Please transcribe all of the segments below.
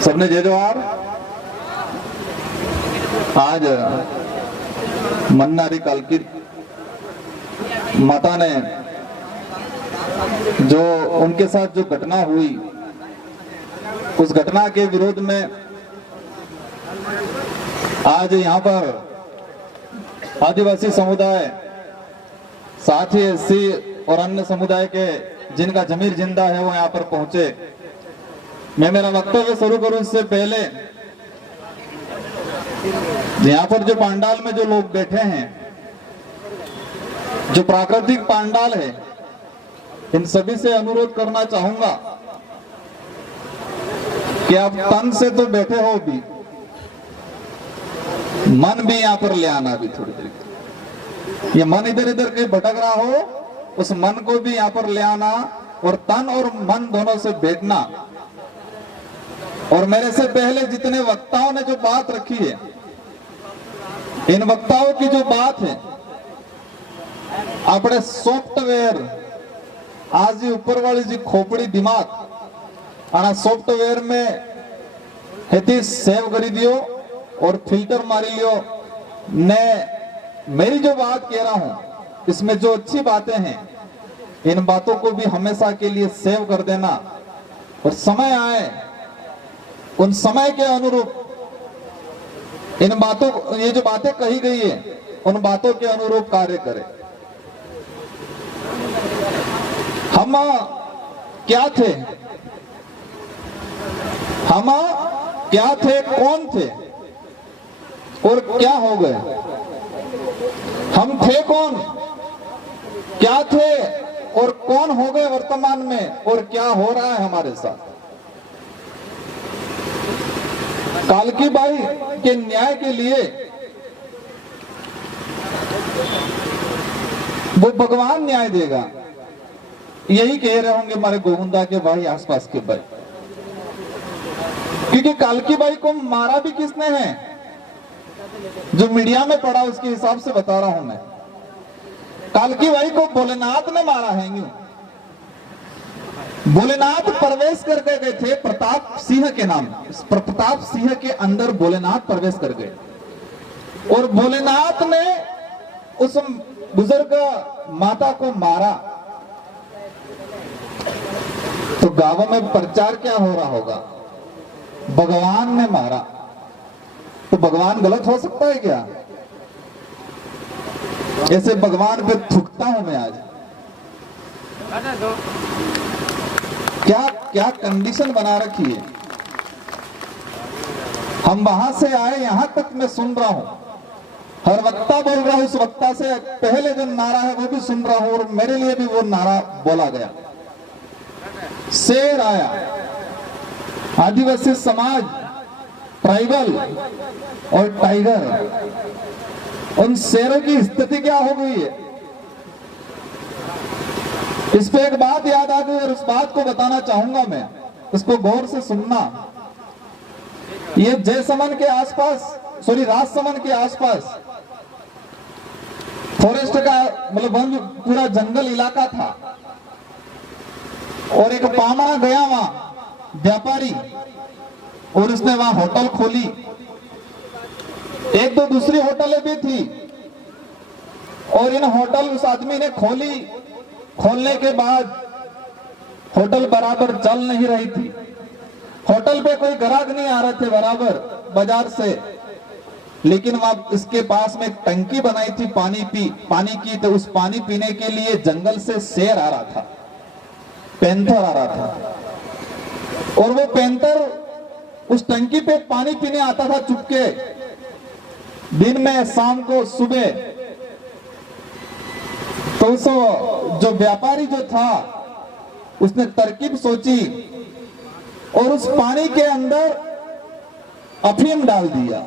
सबने जय जोहार। आज मन्नारी कालकी माता ने जो उनके साथ जो घटना हुई, उस घटना के विरोध में आज यहाँ पर आदिवासी समुदाय, साथ ही एससी और अन्य समुदाय के जिनका जमीर जिंदा है वो यहाँ पर पहुंचे। मैं मेरा वक्तव्य शुरू करूं इससे पहले यहाँ पर जो पंडाल में जो लोग बैठे हैं, जो प्राकृतिक पंडाल है, इन सभी से अनुरोध करना चाहूंगा कि आप तन से तो बैठे हो भी, मन भी यहाँ पर ले आना भी थोड़ी देर। ये मन इधर इधर कहीं भटक रहा हो, उस मन को भी यहाँ पर ले आना और तन और मन दोनों से बैठना। और मेरे से पहले जितने वक्ताओं ने जो बात रखी है, इन वक्ताओं की जो बात है, अपने सॉफ्टवेयर आज ही ऊपर वाली जी खोपड़ी दिमाग आना सॉफ्टवेयर में हेती सेव करी दियो और फिल्टर मारी लियो ने। मेरी जो बात कह रहा हूं इसमें जो अच्छी बातें हैं, इन बातों को भी हमेशा के लिए सेव कर देना और समय आए उन समय के अनुरूप इन बातों, ये जो बातें कही गई है, उन बातों के अनुरूप कार्य करें। हम क्या थे, हम क्या थे, कौन थे और क्या हो गए। हम थे कौन, क्या थे और कौन हो गए वर्तमान में, और क्या हो रहा है हमारे साथ। कालकी बाई के न्याय के लिए वो भगवान न्याय देगा, यही कह रहे होंगे हमारे गोविंदा के भाई, आसपास के भाई। क्योंकि कालकी बाई को मारा भी किसने है, जो मीडिया में पड़ा उसके हिसाब से बता रहा हूं मैं। कालकी बाई को भोलेनाथ ने मारा है। यूं भोलेनाथ प्रवेश करके गए थे प्रताप सिंह के नाम, प्रताप सिंह के अंदर भोलेनाथ प्रवेश कर गए और भोलेनाथ ने उस बुजुर्ग माता को मारा। तो गांवों में प्रचार क्या हो रहा होगा, भगवान ने मारा। तो भगवान गलत हो सकता है क्या? ऐसे भगवान पे थूकता हूं मैं आज। क्या क्या कंडीशन बना रखी है। हम वहां से आए, यहां तक मैं सुन रहा हूं, हर वक्ता बोल रहा हूं, उस वक्ता से पहले जो नारा है वो भी सुन रहा हूं और मेरे लिए भी वो नारा बोला गया। शेर आया, आदिवासी समाज, ट्राइबल और टाइगर, उन शेरों की स्थिति क्या हो गई है। इस पे एक बात याद आ गई और उस बात को बताना चाहूंगा मैं, इसको गौर से सुनना। ये जयसमन के आसपास, सॉरी राजसमन के आसपास फॉरेस्ट का मतलब वन, पूरा जंगल इलाका था और एक पामड़ा गया वहां व्यापारी और उसने वहां होटल खोली। एक दो दूसरी होटलें भी थी और इन होटल उस आदमी ने खोली। खोलने के बाद होटल बराबर चल नहीं रही थी, होटल पे कोई ग्राहक नहीं आ रहे थे बराबर बाजार से, लेकिन वहां इसके पास में एक टंकी बनाई थी पानी की। तो उस पानी पीने के लिए जंगल से शेर आ रहा था, पैंथर आ रहा था और वो पैंथर उस टंकी पे पानी पीने आता था चुपके, दिन में, शाम को, सुबह। तो उस जो व्यापारी जो था उसने तरकीब सोची और उस पानी के अंदर अफीम डाल दिया,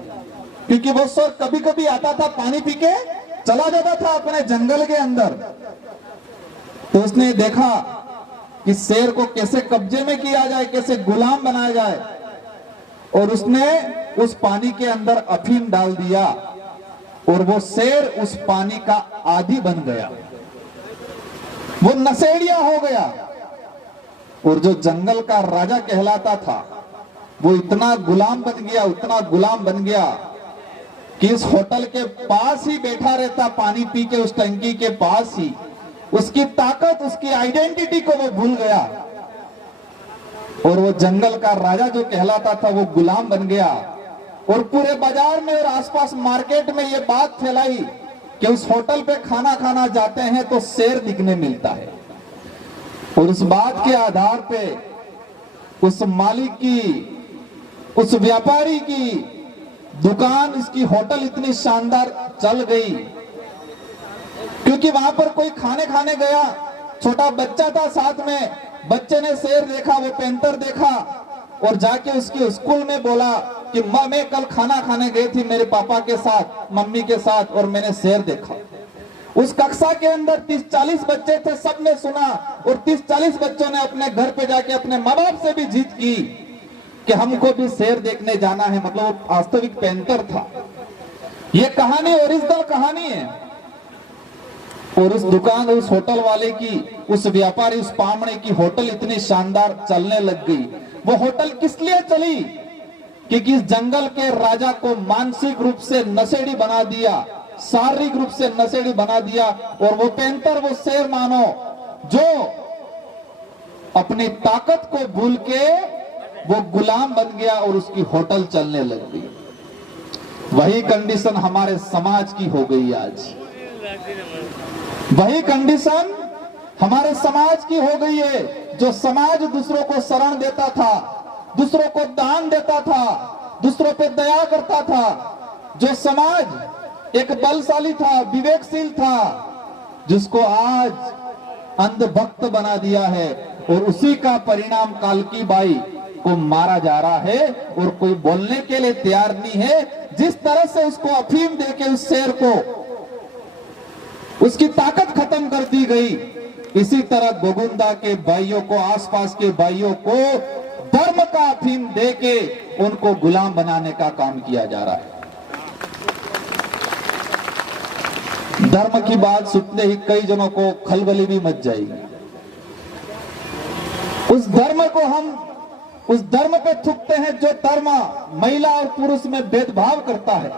क्योंकि वो सर कभी कभी आता था, पानी पी के चला जाता था अपने जंगल के अंदर। तो उसने देखा कि शेर को कैसे कब्जे में किया जाए, कैसे गुलाम बनाया जाए, और उसने उस पानी के अंदर अफीम डाल दिया और वो शेर उस पानी का आदी बन गया, वो नशेड़िया हो गया। और जो जंगल का राजा कहलाता था वो इतना गुलाम बन गया, उतना गुलाम बन गया कि इस होटल के पास ही बैठा रहता, पानी पी के उस टंकी के पास ही। उसकी ताकत, उसकी आइडेंटिटी को वो भूल गया और वो जंगल का राजा जो कहलाता था वो गुलाम बन गया। और पूरे बाजार में और आसपास मार्केट में ये बात फैलाई कि उस होटल पे खाना खाना जाते हैं तो शेर दिखने मिलता है। और उस बात के आधार पे उस मालिक की, उस व्यापारी की दुकान, इसकी होटल इतनी शानदार चल गई क्योंकि वहां पर कोई खाने गया, छोटा बच्चा था साथ में, बच्चे ने शेर देखा, वो पैंतर देखा और जाके उसके स्कूल में बोला कि मैं कल खाना खाने गई थी मेरे पापा के साथ, मम्मी के साथ, और मैंने शेर देखा। उस कक्षा के अंदर 30-40 बच्चे थे, सबने सुना और 30-40 बच्चों ने अपने घर पे जाके अपने माँ बाप से भी जिद की कि हमको भी शेर देखने जाना है। मतलब वास्तविक पैंतर था। ये कहानी ओरिजिनल कहानी है। और उस दुकान, उस होटल वाले की, उस व्यापारी, उस पामणे की होटल इतनी शानदार चलने लग गई। वो होटल किस लिए चली? क्योंकि इस जंगल के राजा को मानसिक रूप से नशेड़ी बना दिया, शारीरिक रूप से नशेड़ी बना दिया। और वो पैंतर, वो शेर मानो, जो अपनी ताकत को भूल के वो गुलाम बन गया और उसकी होटल चलने लग गई। वही कंडीशन हमारे समाज की हो गई आज। वही कंडीशन हमारे समाज की हो गई है। जो समाज दूसरों को शरण देता था, दूसरों को दान देता था, दूसरों पे दया करता था, जो समाज एक बलशाली था, विवेकशील था, जिसको आज अंधभक्त बना दिया है। और उसी का परिणाम कालकी बाई को मारा जा रहा है और कोई बोलने के लिए तैयार नहीं है। जिस तरह से उसको अफीम देके उस शेर को उसकी ताकत खत्म कर दी गई, इसी तरह गोगुंदा के भाइयों को, आसपास के भाइयों को धर्म का अफीम देके उनको गुलाम बनाने का काम किया जा रहा है। धर्म की बात सुनते ही कई जनों को खलबली भी मच जाएगी। उस धर्म को हम उस धर्म पे थूकते हैं जो धर्म महिला और पुरुष में भेदभाव करता है।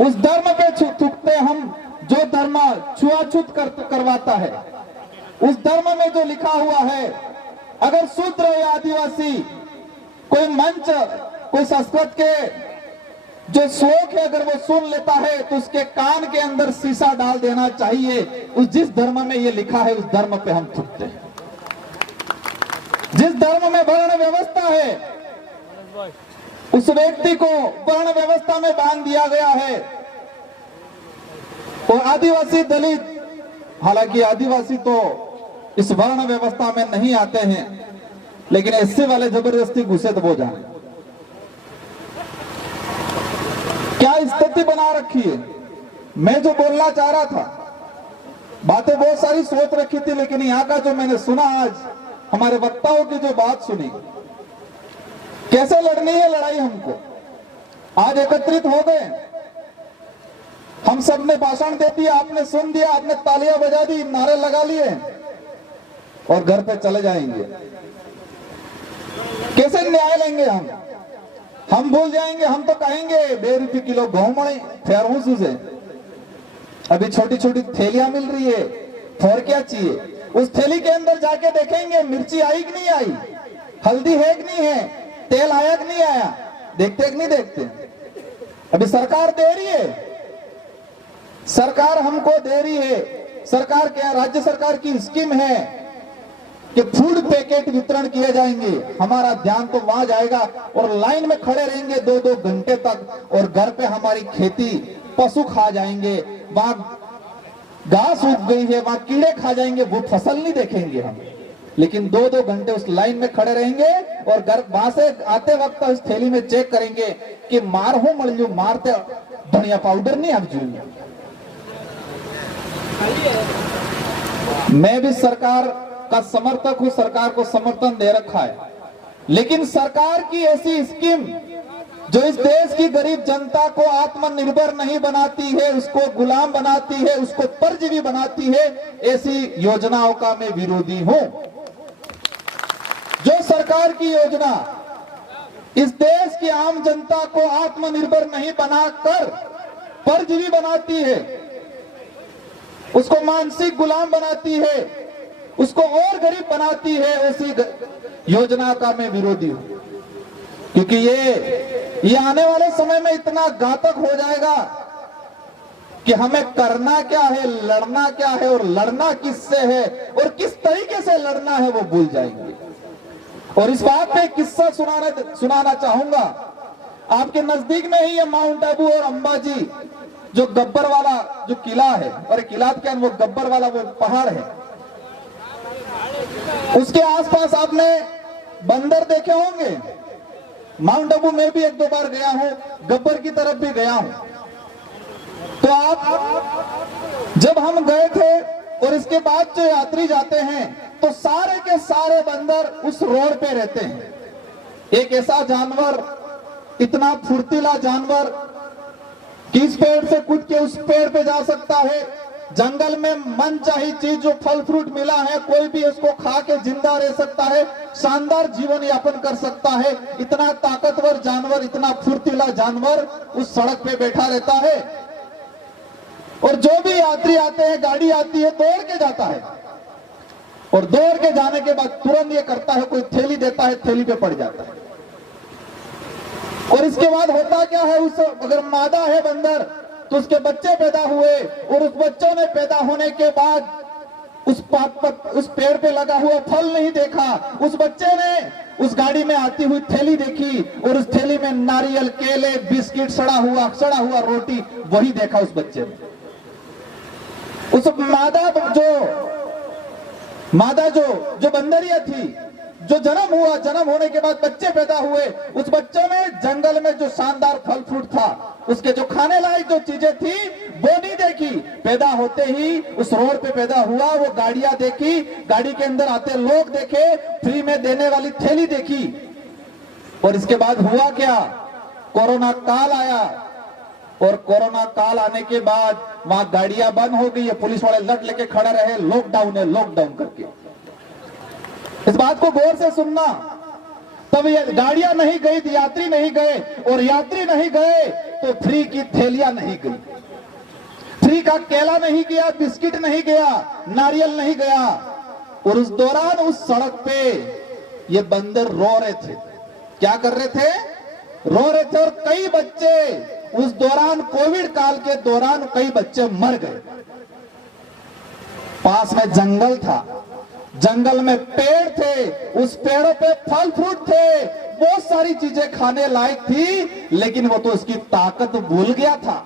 उस धर्म पे थूकते हम जो धर्म छुआछूत करवाता है। उस धर्म में जो लिखा हुआ है, अगर शूद्र या आदिवासी कोई मंच, कोई संस्कृत के जो श्लोक है अगर वो सुन लेता है तो उसके कान के अंदर शीशा डाल देना चाहिए। उस जिस धर्म में ये लिखा है उस धर्म पे हम थूकते हैं। जिस धर्म में वर्ण व्यवस्था है उस व्यक्ति को वर्ण व्यवस्था में बांध दिया गया है। और आदिवासी, दलित, हालांकि आदिवासी तो इस वर्ण व्यवस्था में नहीं आते हैं, लेकिन एससी वाले जबरदस्ती घुसे तो वो जाने क्या स्थिति बना रखी है। मैं जो बोलना चाह रहा था, बातें बहुत सारी सोच रखी थी, लेकिन यहाँ का जो मैंने सुना, आज हमारे वक्ताओं की जो बात सुनी, कैसे लड़नी है लड़ाई हमको, आज एकत्रित हो गए, हम सब ने भाषण दे दिया, आपने सुन दिया, आपने तालियां बजा दी, नारे लगा लिए और घर पे चले जाएंगे। कैसे न्याय लेंगे हम भूल जाएंगे। हम तो कहेंगे 2 रुपये किलो गेहूं मणे फेरू से, अभी छोटी छोटी थैलियां मिल रही है, और क्या चाहिए। उस थैली के अंदर जाके देखेंगे मिर्ची आई कि नहीं आई, हल्दी है कि नहीं है, तेल आया कि नहीं आया, देखते कि नहीं देखते। अभी सरकार दे रही है, सरकार हमको दे रही है। सरकार क्या, राज्य सरकार की स्कीम है कि फूड पैकेट वितरण किए जाएंगे। हमारा ध्यान तो वहां जाएगा और लाइन में खड़े रहेंगे 2-2 घंटे तक, और घर पे हमारी खेती पशु खा जाएंगे, वहां घास उग गई है, वहां कीड़े खा जाएंगे, वो फसल नहीं देखेंगे हम, लेकिन 2-2 घंटे उस लाइन में खड़े रहेंगे और घर वहां से आते वक्त उस थैली में चेक करेंगे कि मार हो मल मारते धनिया पाउडर नहीं आप जू। मैं भी सरकार का समर्थक हूं, सरकार को समर्थन दे रखा है, लेकिन सरकार की ऐसी स्कीम जो इस देश की गरीब जनता को आत्मनिर्भर नहीं बनाती है, उसको गुलाम बनाती है, उसको परजीवी बनाती है, ऐसी योजनाओं का मैं विरोधी हूं। जो सरकार की योजना इस देश की आम जनता को आत्मनिर्भर नहीं बनाकर परजीवी बनाती है, उसको मानसिक गुलाम बनाती है, उसको और गरीब बनाती है। उसी योजना का मैं विरोधी हूं, क्योंकि ये आने वाले समय में इतना घातक हो जाएगा कि हमें करना क्या है, लड़ना क्या है और लड़ना किससे है और किस तरीके से लड़ना है वो भूल जाएंगे। और इस बात पे किस्सा सुनाना चाहूंगा। आपके नजदीक में ही है माउंट आबू और अंबाजी, जो गब्बर वाला जो किला है, और किला क्या वो गब्बर वाला वो पहाड़ है, उसके आसपास आपने बंदर देखे होंगे। माउंट आबू में भी एक दो बार गया हूं, गब्बर की तरफ भी गया हूं। तो आप जब हम गए थे और इसके बाद जो यात्री जाते हैं तो सारे के सारे बंदर उस रोड पे रहते हैं। एक ऐसा जानवर, इतना फुर्तीला जानवर कि इस पेड़ से कूद के उस पेड़ पे जा सकता है। जंगल में मनचाही चीज जो फल फ्रूट मिला है कोई भी उसको खा के जिंदा रह सकता है, शानदार जीवन यापन कर सकता है। इतना ताकतवर जानवर, इतना फुर्तीला जानवर उस सड़क पे बैठा रहता है। और जो भी यात्री आते हैं, गाड़ी आती है, दौड़ के जाता है और दौड़ के जाने के बाद तुरंत ये करता है, कोई थैली देता है, थैली पे पड़ जाता है। और इसके बाद होता क्या है, उस अगर मादा है बंदर तो उसके बच्चे पैदा हुए और उस बच्चों ने पैदा होने के बाद उस पेड़ पे लगा हुआ फल नहीं देखा, उस बच्चे ने उस गाड़ी में आती हुई थैली देखी और उस थैली में नारियल, केले, बिस्किट, सड़ा हुआ रोटी, वही देखा उस बच्चे ने। उस मादा जो बंदरिया थी, जो जन्म हुआ, जन्म होने के बाद बच्चे पैदा हुए, उस बच्चों ने जंगल में जो शानदार फल फ्रूट था, उसके जो खाने लायक जो चीजें थी वो नहीं देखी। पैदा होते ही उस रोड पे पैदा हुआ, वो गाड़ियां देखी, गाड़ी के अंदर आते लोग देखे, फ्री में देने वाली थैली देखी। और इसके बाद हुआ क्या, कोरोना काल आया और कोरोना काल आने के बाद वहां गाड़ियां बंद हो गई है, पुलिस वाले लट लेके खड़े रहे, लॉकडाउन है, लॉकडाउन करके। इस बात को गौर से सुनना। तब ये गाड़ियां नहीं गई, यात्री नहीं गए, और यात्री नहीं गए तो फ्री की थैलियां नहीं गई, फ्री का केला नहीं गया, बिस्किट नहीं गया, नारियल नहीं गया। और उस दौरान उस सड़क पे ये बंदर रो रहे थे। क्या कर रहे थे? रो रहे थे। और कई बच्चे उस दौरान, कोविड काल के दौरान कई बच्चे मर गए। पास में जंगल था, जंगल में पेड़ थे, उस पेड़ों पे फल फ्रूट थे, बहुत सारी चीजें खाने लायक थी, लेकिन वो तो उसकी ताकत भूल गया था,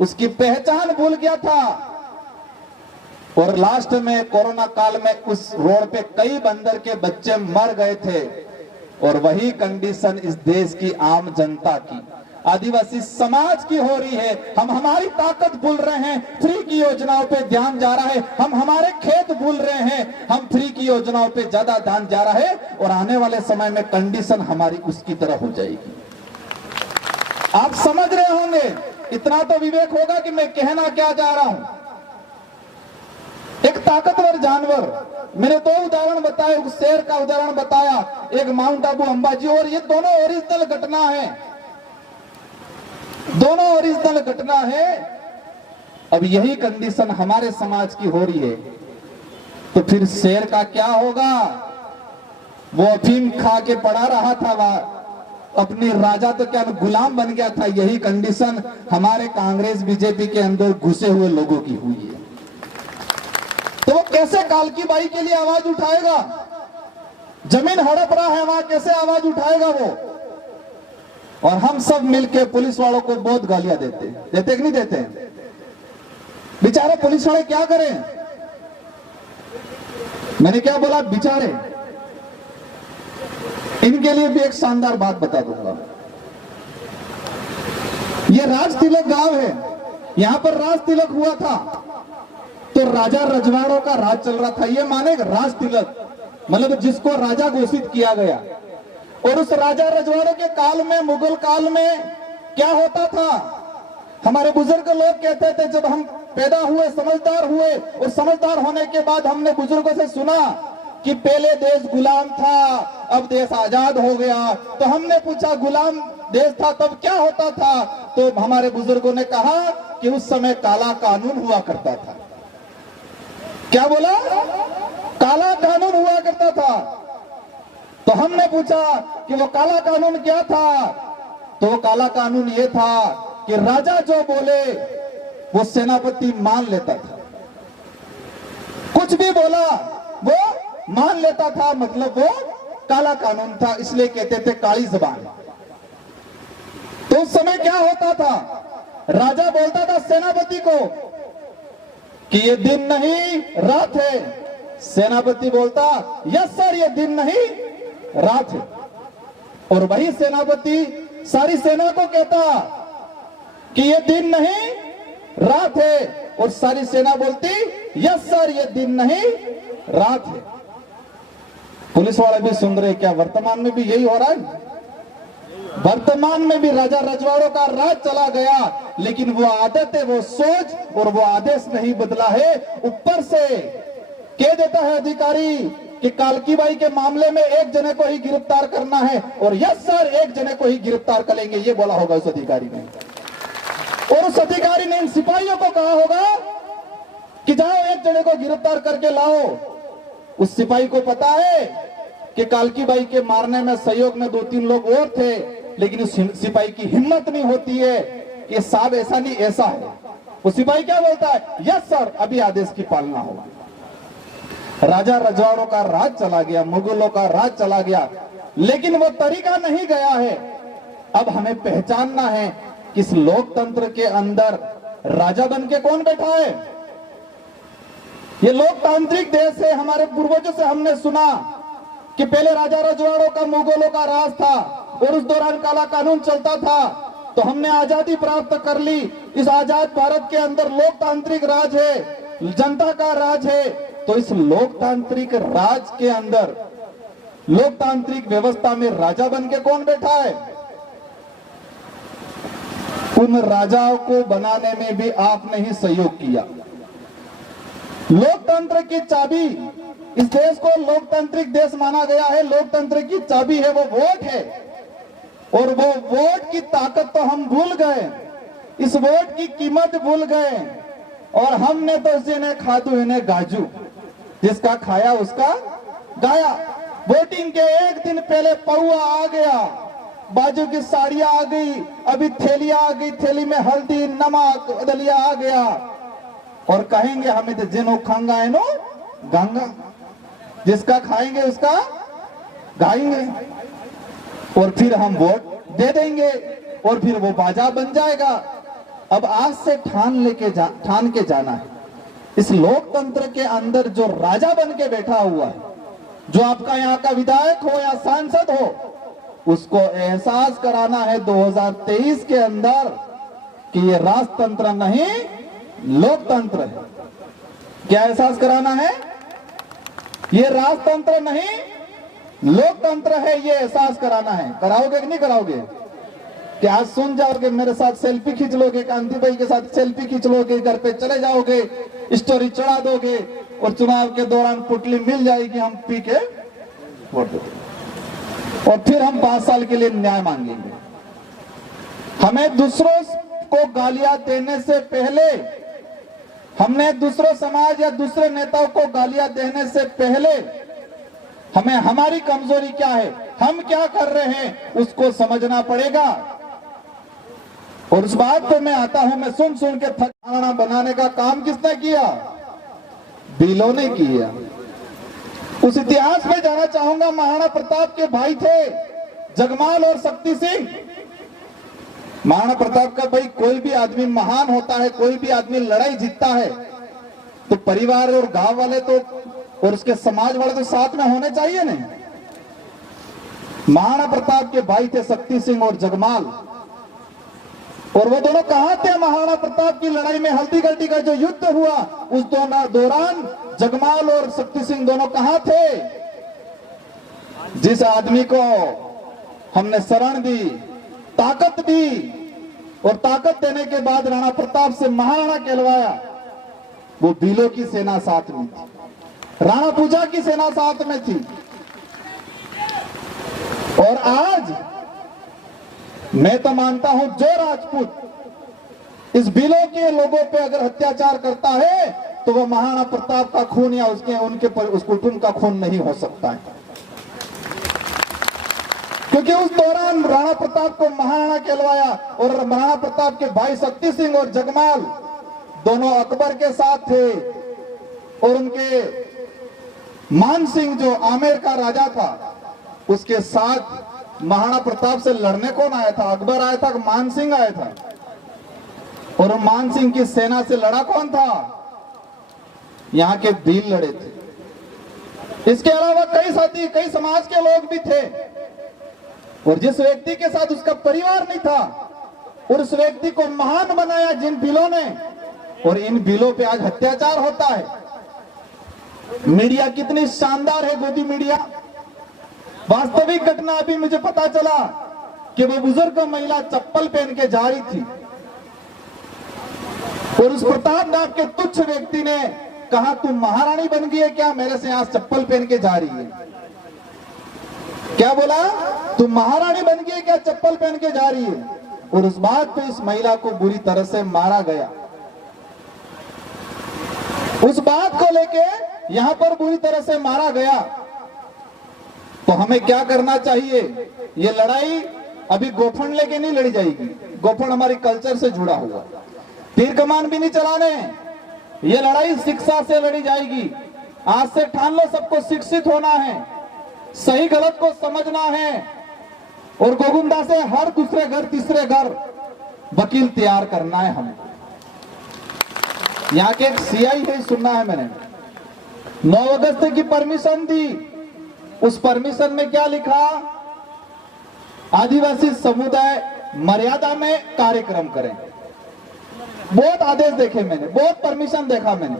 उसकी पहचान भूल गया था। और लास्ट में कोरोना काल में उस रोड पे कई बंदर के बच्चे मर गए थे। और वही कंडीशन इस देश की आम जनता की, आदिवासी समाज की हो रही है। हम हमारी ताकत भूल रहे हैं, फ्री की योजनाओं पे ध्यान जा रहा है, हम हमारे खेत भूल रहे हैं, हम फ्री की योजनाओं पे ज्यादा ध्यान जा रहा है। और आने वाले समय में कंडीशन हमारी उसकी तरह हो जाएगी। आप समझ रहे होंगे, इतना तो विवेक होगा कि मैं कहना क्या जा रहा हूं। एक ताकतवर जानवर, मैंने दो उदाहरण बताए, एक शेर का उदाहरण बताया, एक माउंट आबू अंबाजी, और ये दोनों ओरिजिनल घटना है, दोनों ओरिजिनल घटना है। अब यही कंडीशन हमारे समाज की हो रही है, तो फिर शेर का क्या होगा? वो अफीम खा के पड़ा रहा था, वह अपनी राजा तो क्या गुलाम बन गया था। यही कंडीशन हमारे कांग्रेस बीजेपी के अंदर घुसे हुए लोगों की हुई है। तो वो कैसे कालकी बाई के लिए आवाज उठाएगा? जमीन हड़प रहा है वहां, कैसे आवाज उठाएगा वो? और हम सब मिलके पुलिस वालों को बहुत गालियां देते कि नहीं देते? बेचारे पुलिस वाले क्या करें? मैंने क्या बोला? बेचारे। इनके लिए भी एक शानदार बात बता दूंगा। ये राज तिलक गांव है, यहां पर राज तिलक हुआ था, तो राजा रजवाड़ों का राज चल रहा था। ये माने राज तिलक मतलब जिसको राजा घोषित किया गया। और उस राजा रजवाड़ों के काल में, मुगल काल में क्या होता था? हमारे बुजुर्ग लोग कहते थे, जब हम पैदा हुए, समझदार हुए, और समझदार होने के बाद हमने बुजुर्गों से सुना कि पहले देश गुलाम था, अब देश आजाद हो गया। तो हमने पूछा गुलाम देश था तब क्या होता था? तो हमारे बुजुर्गों ने कहा कि उस समय काला कानून हुआ करता था। क्या बोला? काला कानून हुआ करता था। तो हमने पूछा कि वो काला कानून क्या था? तो वो काला कानून ये था कि राजा जो बोले वो सेनापति मान लेता था, कुछ भी बोला वो मान लेता था, मतलब वो काला कानून था, इसलिए कहते थे काली जबान। तो उस समय क्या होता था? राजा बोलता था सेनापति को कि ये दिन नहीं रात है, सेनापति बोलता यस सर ये दिन नहीं रात है, और वही सेनापति सारी सेना को कहता कि ये दिन नहीं रात है, और सारी सेना बोलती यस सर ये दिन नहीं रात है। पुलिस वाले भी सुन रहे, क्या वर्तमान में भी यही हो रहा है? वर्तमान में भी राजा रजवाड़ों का राज चला गया, लेकिन वो आदत है, वो सोच और वो आदेश नहीं बदला है। ऊपर से कह देता है अधिकारी कि कालकी बाई के मामले में एक जने को ही गिरफ्तार करना है, और यस सर एक जने को ही गिरफ्तार करेंगे, ये बोला होगा उस अधिकारी ने। और उस अधिकारी ने इन सिपाहियों को कहा होगा कि जाओ एक जने को गिरफ्तार करके लाओ। उस सिपाही को पता है कि कालकी बाई के मारने में सहयोग में 2-3 लोग और थे, लेकिन उस सिपाही की हिम्मत नहीं होती है कि साहब ऐसा नहीं ऐसा है। वो सिपाही क्या बोलता है? यस सर अभी आदेश की पालना होगा। राजा रजवाड़ों का राज चला गया, मुगलों का राज चला गया, लेकिन वो तरीका नहीं गया है। अब हमें पहचानना है कि इस लोकतंत्र के अंदर राजा बन के कौन बैठा है। ये लोकतांत्रिक देश है। हमारे पूर्वजों से हमने सुना कि पहले राजा रजवाड़ों का मुगलों का राज था और उस दौरान काला कानून चलता था। तो हमने आजादी प्राप्त कर ली। इस आजाद भारत के अंदर लोकतांत्रिक राज है, जनता का राज है। तो इस लोकतांत्रिक राज के अंदर, लोकतांत्रिक व्यवस्था में राजा बन के कौन बैठा है? उन राजाओं को बनाने में भी आपने ही सहयोग किया। लोकतंत्र की चाबी, इस देश को लोकतांत्रिक देश माना गया है, लोकतंत्र की चाबी है वो वोट है, और वो वोट की ताकत तो हम भूल गए, इस वोट की कीमत भूल गए, और हमने तो जिन्हें खादू इन्हें गाजू, जिसका खाया उसका गाया। वोटिंग के एक दिन पहले पौआ आ गया, बाजू की साड़ियां आ गई, अभी थैलियां आ गई, थैली में हल्दी नमक दलिया आ गया, और कहेंगे हमें तो जिनो खांगा है नो गांगा, जिसका खाएंगे उसका गाएंगे, और फिर हम वोट दे देंगे और फिर वो बाजा बन जाएगा। अब आज से ठान के जाना है, इस लोकतंत्र के अंदर जो राजा बन के बैठा हुआ है, जो आपका यहाँ का विधायक हो या सांसद हो, उसको एहसास कराना है 2023 के अंदर कि ये राजतंत्र नहीं लोकतंत्र है। क्या एहसास कराना है? ये राजतंत्र नहीं लोकतंत्र है, ये एहसास कराना है। कराओगे कि नहीं कराओगे? क्या आज सुन जाओगे, मेरे साथ सेल्फी खींच लोगे, कांति भाई के साथ सेल्फी खींच लोगे, घर पे चले जाओगे, स्टोरी चढ़ा दोगे, और चुनाव के दौरान पुटली मिल जाएगी, हम पी के वोट देंगे, और फिर हम 5 साल के लिए न्याय मांगेंगे। हमें दूसरों को गालियां देने से पहले, हमने दूसरों समाज या दूसरे नेताओं को गालियां देने से पहले हमें हमारी कमजोरी क्या है, हम क्या कर रहे हैं, उसको समझना पड़ेगा। और उस बात पे मैं आता हूं, मैं सुन सुन के थकाना बनाने का काम किसने किया? बिलों ने किया। उस इतिहास में जाना चाहूंगा। महाराणा प्रताप के भाई थे जगमाल और शक्ति सिंह। महाराणा प्रताप का भाई, कोई भी आदमी महान होता है, कोई भी आदमी लड़ाई जीतता है, तो परिवार और गांव वाले तो और उसके समाज वाले तो साथ में होने चाहिए नहीं। महाराणा प्रताप के भाई थे शक्ति सिंह और जगमाल, और वो दोनों कहां थे? महाराणा प्रताप की लड़ाई में, हल्दी घाटी का जो युद्ध हुआ उस दौरान जगमाल और शक्ति सिंह दोनों कहां थे? जिस आदमी को हमने शरण दी, ताकत दी, और ताकत देने के बाद राणा प्रताप से महाराणा कहलवाया, वो भीलों की सेना साथ में थी, राणा पूजा की सेना साथ में थी। और आज मैं तो मानता हूं जो राजपूत इस बिलो के लोगों पे अगर अत्याचार करता है तो वह महाराणा प्रताप का खून या उस कुटुंब का खून नहीं हो सकता है, क्योंकि उस दौरान राणा प्रताप को महाराणा कहलवाया और महाराणा प्रताप के भाई शक्ति सिंह और जगमाल दोनों अकबर के साथ थे और उनके मान सिंह जो आमेर का राजा था उसके साथ महाराणा प्रताप से लड़ने कौन आया था? अकबर आया था, मान सिंह आया था। और मान सिंह की सेना से लड़ा कौन था? यहाँ के भील लड़े थे। इसके अलावा कई साथी, कई समाज के लोग भी थे और जिस व्यक्ति के साथ उसका परिवार नहीं था और उस व्यक्ति को महान बनाया जिन भीलों ने, और इन भीलों पे आज अत्याचार होता है। मीडिया कितनी शानदार है, गोदी मीडिया। वास्तविक घटना अभी मुझे पता चला कि वो बुजुर्ग महिला चप्पल पहन के जा रही थी और उस प्रताप नाम के तुच्छ व्यक्ति ने कहा, तुम महारानी बन गई है क्या? मेरे से यहां चप्पल पहन के जा रही है। क्या बोला? तुम महारानी बन गई है क्या? चप्पल पहन के जा रही है। और उस बात पे इस महिला को बुरी तरह से मारा गया। उस बात को लेके यहां पर बुरी तरह से मारा गया। तो हमें क्या करना चाहिए? ये लड़ाई अभी गोफन लेके नहीं लड़ी जाएगी। गोफन हमारी कल्चर से जुड़ा हुआ, तीर कमान भी नहीं चलाने। ये लड़ाई शिक्षा से लड़ी जाएगी। आज से ठान लो, सबको शिक्षित होना है, सही गलत को समझना है और गोविंदा से हर दूसरे घर तीसरे घर वकील तैयार करना है। हमको यहाँ के एक सीआई है, सुनना है मैंने, 9 अगस्त की परमिशन दी। उस परमिशन में क्या लिखा? आदिवासी समुदाय मर्यादा में कार्यक्रम करें। बहुत आदेश देखे मैंने, बहुत परमिशन देखा मैंने,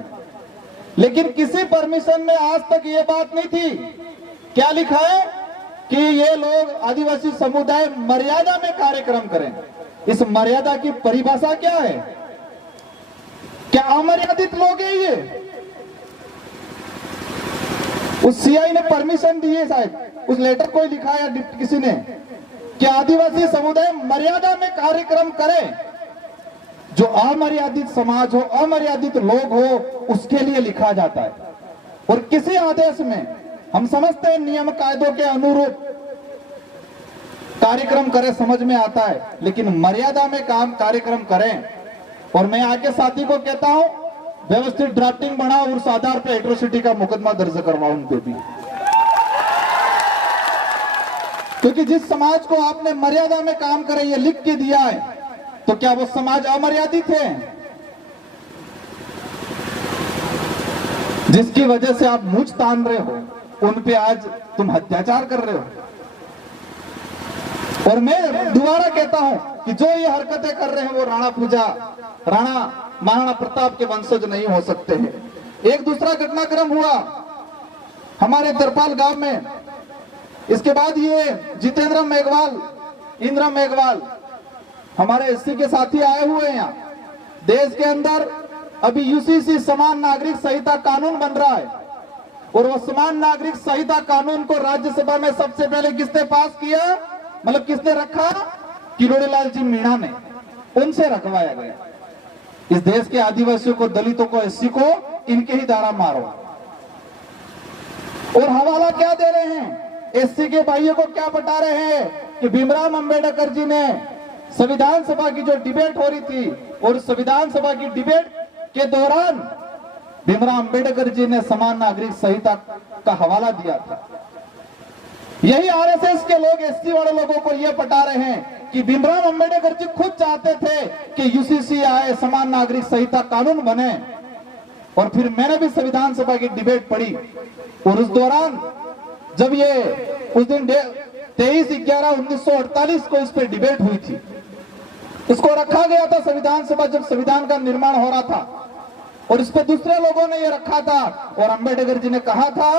लेकिन किसी परमिशन में आज तक ये बात नहीं थी। क्या लिखा है? कि ये लोग आदिवासी समुदाय मर्यादा में कार्यक्रम करें। इस मर्यादा की परिभाषा क्या है? क्या अमर्यादित लोग हैं ये? उस सीआई ने परमिशन दी है, शायद उस लेटर को लिखा है किसी ने कि आदिवासी समुदाय मर्यादा में कार्यक्रम करे। जो अमर्यादित समाज हो, अमर्यादित लोग हो, उसके लिए लिखा जाता है। और किसी आदेश में हम समझते हैं नियम कायदों के अनुरूप कार्यक्रम करें, समझ में आता है, लेकिन मर्यादा में काम कार्यक्रम करें। और मैं आके साथी को कहता हूं, व्यवस्थित ड्राफ्टिंग बना और उस आधार पर एट्रोसिटी का मुकदमा दर्ज करवाओ उन पे भी, क्योंकि जिस समाज को आपने मर्यादा में काम करे ये लिख के दिया है, तो क्या वो समाज अमर्यादित है? जिसकी वजह से आप मूंछ तान रहे हो, उन पे आज तुम अत्याचार कर रहे हो। और मैं दोबारा कहता हूं कि जो ये हरकतें कर रहे हैं वो राणा पूजा, राणा महाराणा प्रताप के वंशज नहीं हो सकते हैं। एक दूसरा घटनाक्रम हुआ हमारे तरपाल गांव में। इसके बाद ये जितेंद्र मेघवाल, इंद्र मेघवाल हमारे एससी के साथी आए हुए हैं यहाँ। देश के अंदर अभी यूसीसी समान नागरिक संहिता कानून बन रहा है और वो समान नागरिक संहिता कानून को राज्यसभा में सबसे पहले किसने पास किया, मतलब किसने रखा? किरोड़ी लाल जी मीणा ने, उनसे रखवाया गया। इस देश के आदिवासियों को, दलितों को, एससी को इनके ही द्वारा मारो। और हवाला क्या दे रहे हैं? एससी के भाइयों को क्या बता रहे हैं कि भीमराव अंबेडकर जी ने संविधान सभा की जो डिबेट हो रही थी और संविधान सभा की डिबेट के दौरान भीमराव अंबेडकर जी ने समान नागरिक संहिता का हवाला दिया था। यही आरएसएस के लोग एससी वाले लोगों को यह बता रहे हैं कि भीमराव अंबेडकर जी खुद चाहते थे कि यूसीसी आए, समान नागरिक संहिता कानून बने। और फिर मैंने भी संविधान सभा की डिबेट पढ़ी और उस दौरान जब ये उस दिन 23/11/1948 को इस पर डिबेट हुई थी, इसको रखा गया था संविधान सभा जब संविधान का निर्माण हो रहा था, और इस पर दूसरे लोगों ने ये रखा था। और अंबेडकर जी ने कहा था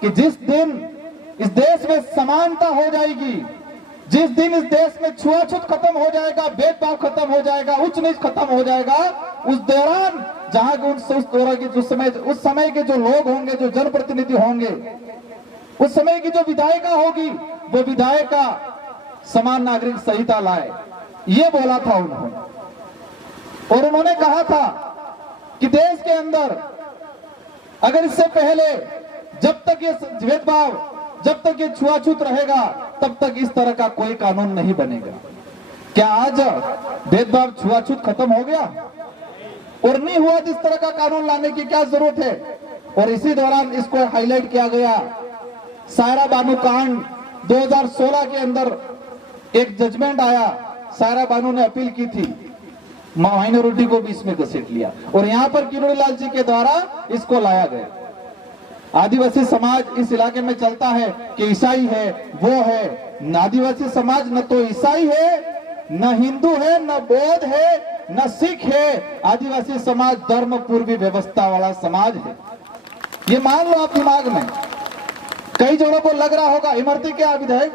कि जिस दिन इस देश में समानता हो जाएगी, जिस दिन इस देश में छुआछूत खत्म हो जाएगा, भेदभाव खत्म हो जाएगा, उच्च नीच खत्म हो जाएगा, उस दौरान जहां उस समय के जो लोग होंगे, जो जनप्रतिनिधि होंगे, उस समय की जो विधायिका होगी, वो विधायक का समान नागरिक संहिता लाए, ये बोला था उन्होंने। और उन्होंने कहा था कि देश के अंदर अगर इससे पहले जब तक ये भेदभाव, जब तक ये छुआछूत रहेगा, तब तक इस तरह का कोई कानून नहीं बनेगा। क्या आज भेदभाव छुआछूत खत्म हो गया? और नहीं हुआ तो इस तरह का कानून लाने की क्या जरूरत है? और इसी दौरान इसको हाईलाइट किया गया। सायरा बानू कांड 2016 के अंदर एक जजमेंट आया, सायरा बानू ने अपील की थी, माइनॉरिटी को भी इसमें घसीट लिया और यहां पर किरोड़ी लाल जी के द्वारा इसको लाया गया। आदिवासी समाज इस इलाके में चलता है कि ईसाई है, वो है। आदिवासी समाज न तो ईसाई है, न हिंदू है, न बौद्ध है, न सिख है। आदिवासी समाज धर्म पूर्वी व्यवस्था वाला समाज है। ये मान लो आप दिमाग में। कई जोड़ों को लग रहा होगा इमरती क्या विधायक,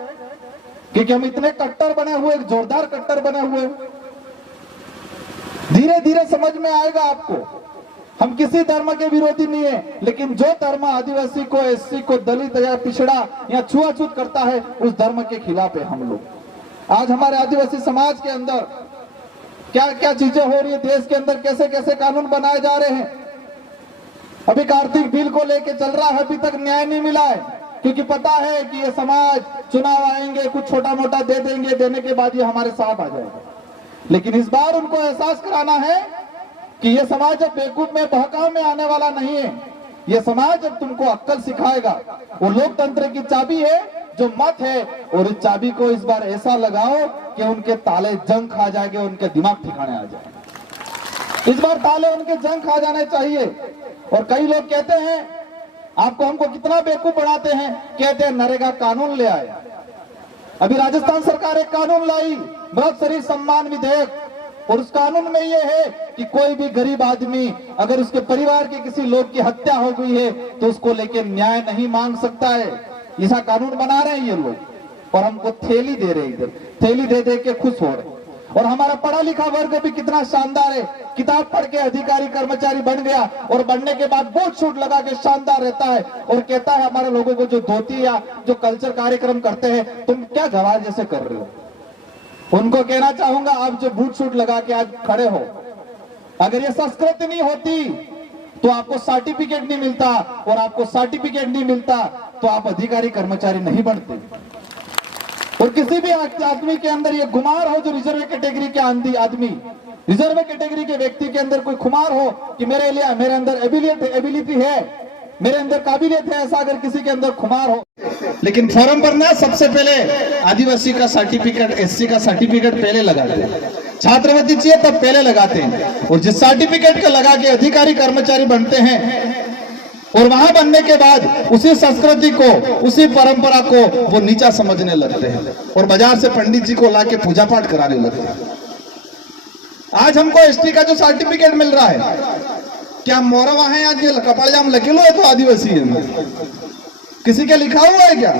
क्योंकि हम इतने कट्टर बने हुए, जोरदार कट्टर बने हुए। धीरे धीरे समझ में आएगा आपको। हम किसी धर्म के विरोधी नहीं है, लेकिन जो धर्म आदिवासी को, एससी को, दलित या पिछड़ा या छुआछूत करता है, उस धर्म के खिलाफ है हम लोग। आज हमारे आदिवासी समाज के अंदर क्या क्या चीजें हो रही है, देश के अंदर कैसे कैसे कानून बनाए जा रहे हैं। अभी कार्तिक बिल को लेके चल रहा है, अभी तक न्याय नहीं मिला है, क्योंकि पता है कि ये समाज चुनाव आएंगे, कुछ छोटा मोटा दे देंगे, देने के बाद ये हमारे साथ आ जाएगा। लेकिन इस बार उनको एहसास कराना है कि ये समाज अब बेवकूफ में, बहकाव में आने वाला नहीं है। ये समाज अब तुमको अक्ल सिखाएगा। वो लोकतंत्र की चाबी है जो मत है, और इस चाबी को इस बार ऐसा लगाओ कि उनके ताले जंग खा जाएंगे, उनके दिमाग ठिकाने आ जाए। इस बार ताले उनके जंग खा जाने चाहिए। और कई लोग कहते हैं आपको, हमको कितना बेवकूफ बनाते हैं, कहते हैं नरेगा कानून ले आए। अभी राजस्थान सरकार एक कानून लाई, मृत शरीर सम्मान विधेयक, और उस कानून में यह है कि कोई भी गरीब आदमी अगर उसके परिवार के किसी लोग की हत्या हो गई है तो उसको लेके न्याय नहीं मांग सकता है। ऐसा कानून बना रहे हैं ये लोग, और हमको थैली दे रहे, इधर थैली दे दे के खुश हो रहे। और हमारा पढ़ा लिखा वर्ग भी कितना शानदार है, किताब पढ़ के अधिकारी कर्मचारी बन गया, और बनने के बाद बूट शूट लगा के शानदार रहता है, और कहता है हमारे लोगों को जो धोती या जो कल्चर कार्यक्रम करते हैं, तुम क्या गवार जैसे कर रहे हो। उनको कहना चाहूंगा, आप जो बूट शूट लगा के आज खड़े हो, अगर ये संस्कृति नहीं होती तो आपको सर्टिफिकेट नहीं मिलता, और आपको सर्टिफिकेट नहीं मिलता तो आप अधिकारी कर्मचारी नहीं बनते। और किसी भी आदमी के अंदर ये खुमार हो, जो रिजर्व कैटेगरी के आदमी, रिजर्व कैटेगरी के व्यक्ति के अंदर कोई खुमार हो कि मेरे अंदर एबिलिटी है, मेरे अंदर काबिलियत है, ऐसा अगर किसी के अंदर खुमार हो। लेकिन फॉर्म पर ना सबसे पहले आदिवासी का सर्टिफिकेट, एससी का सर्टिफिकेट पहले लगाते हैं। छात्रवृत्ति चाहिए तब पहले लगाते हैं, और जिस सर्टिफिकेट का लगा के अधिकारी कर्मचारी बनते हैं, और वहां बनने के बाद उसी संस्कृति को, उसी परंपरा को वो नीचा समझने लगते हैं, और बाजार से पंडित जी को लाके पूजा पाठ कराने लगते हैं। आज हमको एसटी का जो सर्टिफिकेट मिल रहा है, क्या मोरवा है आज ये कपालजाम लकीलो है तो आदिवासी है, किसी के लिखा हुआ है क्या?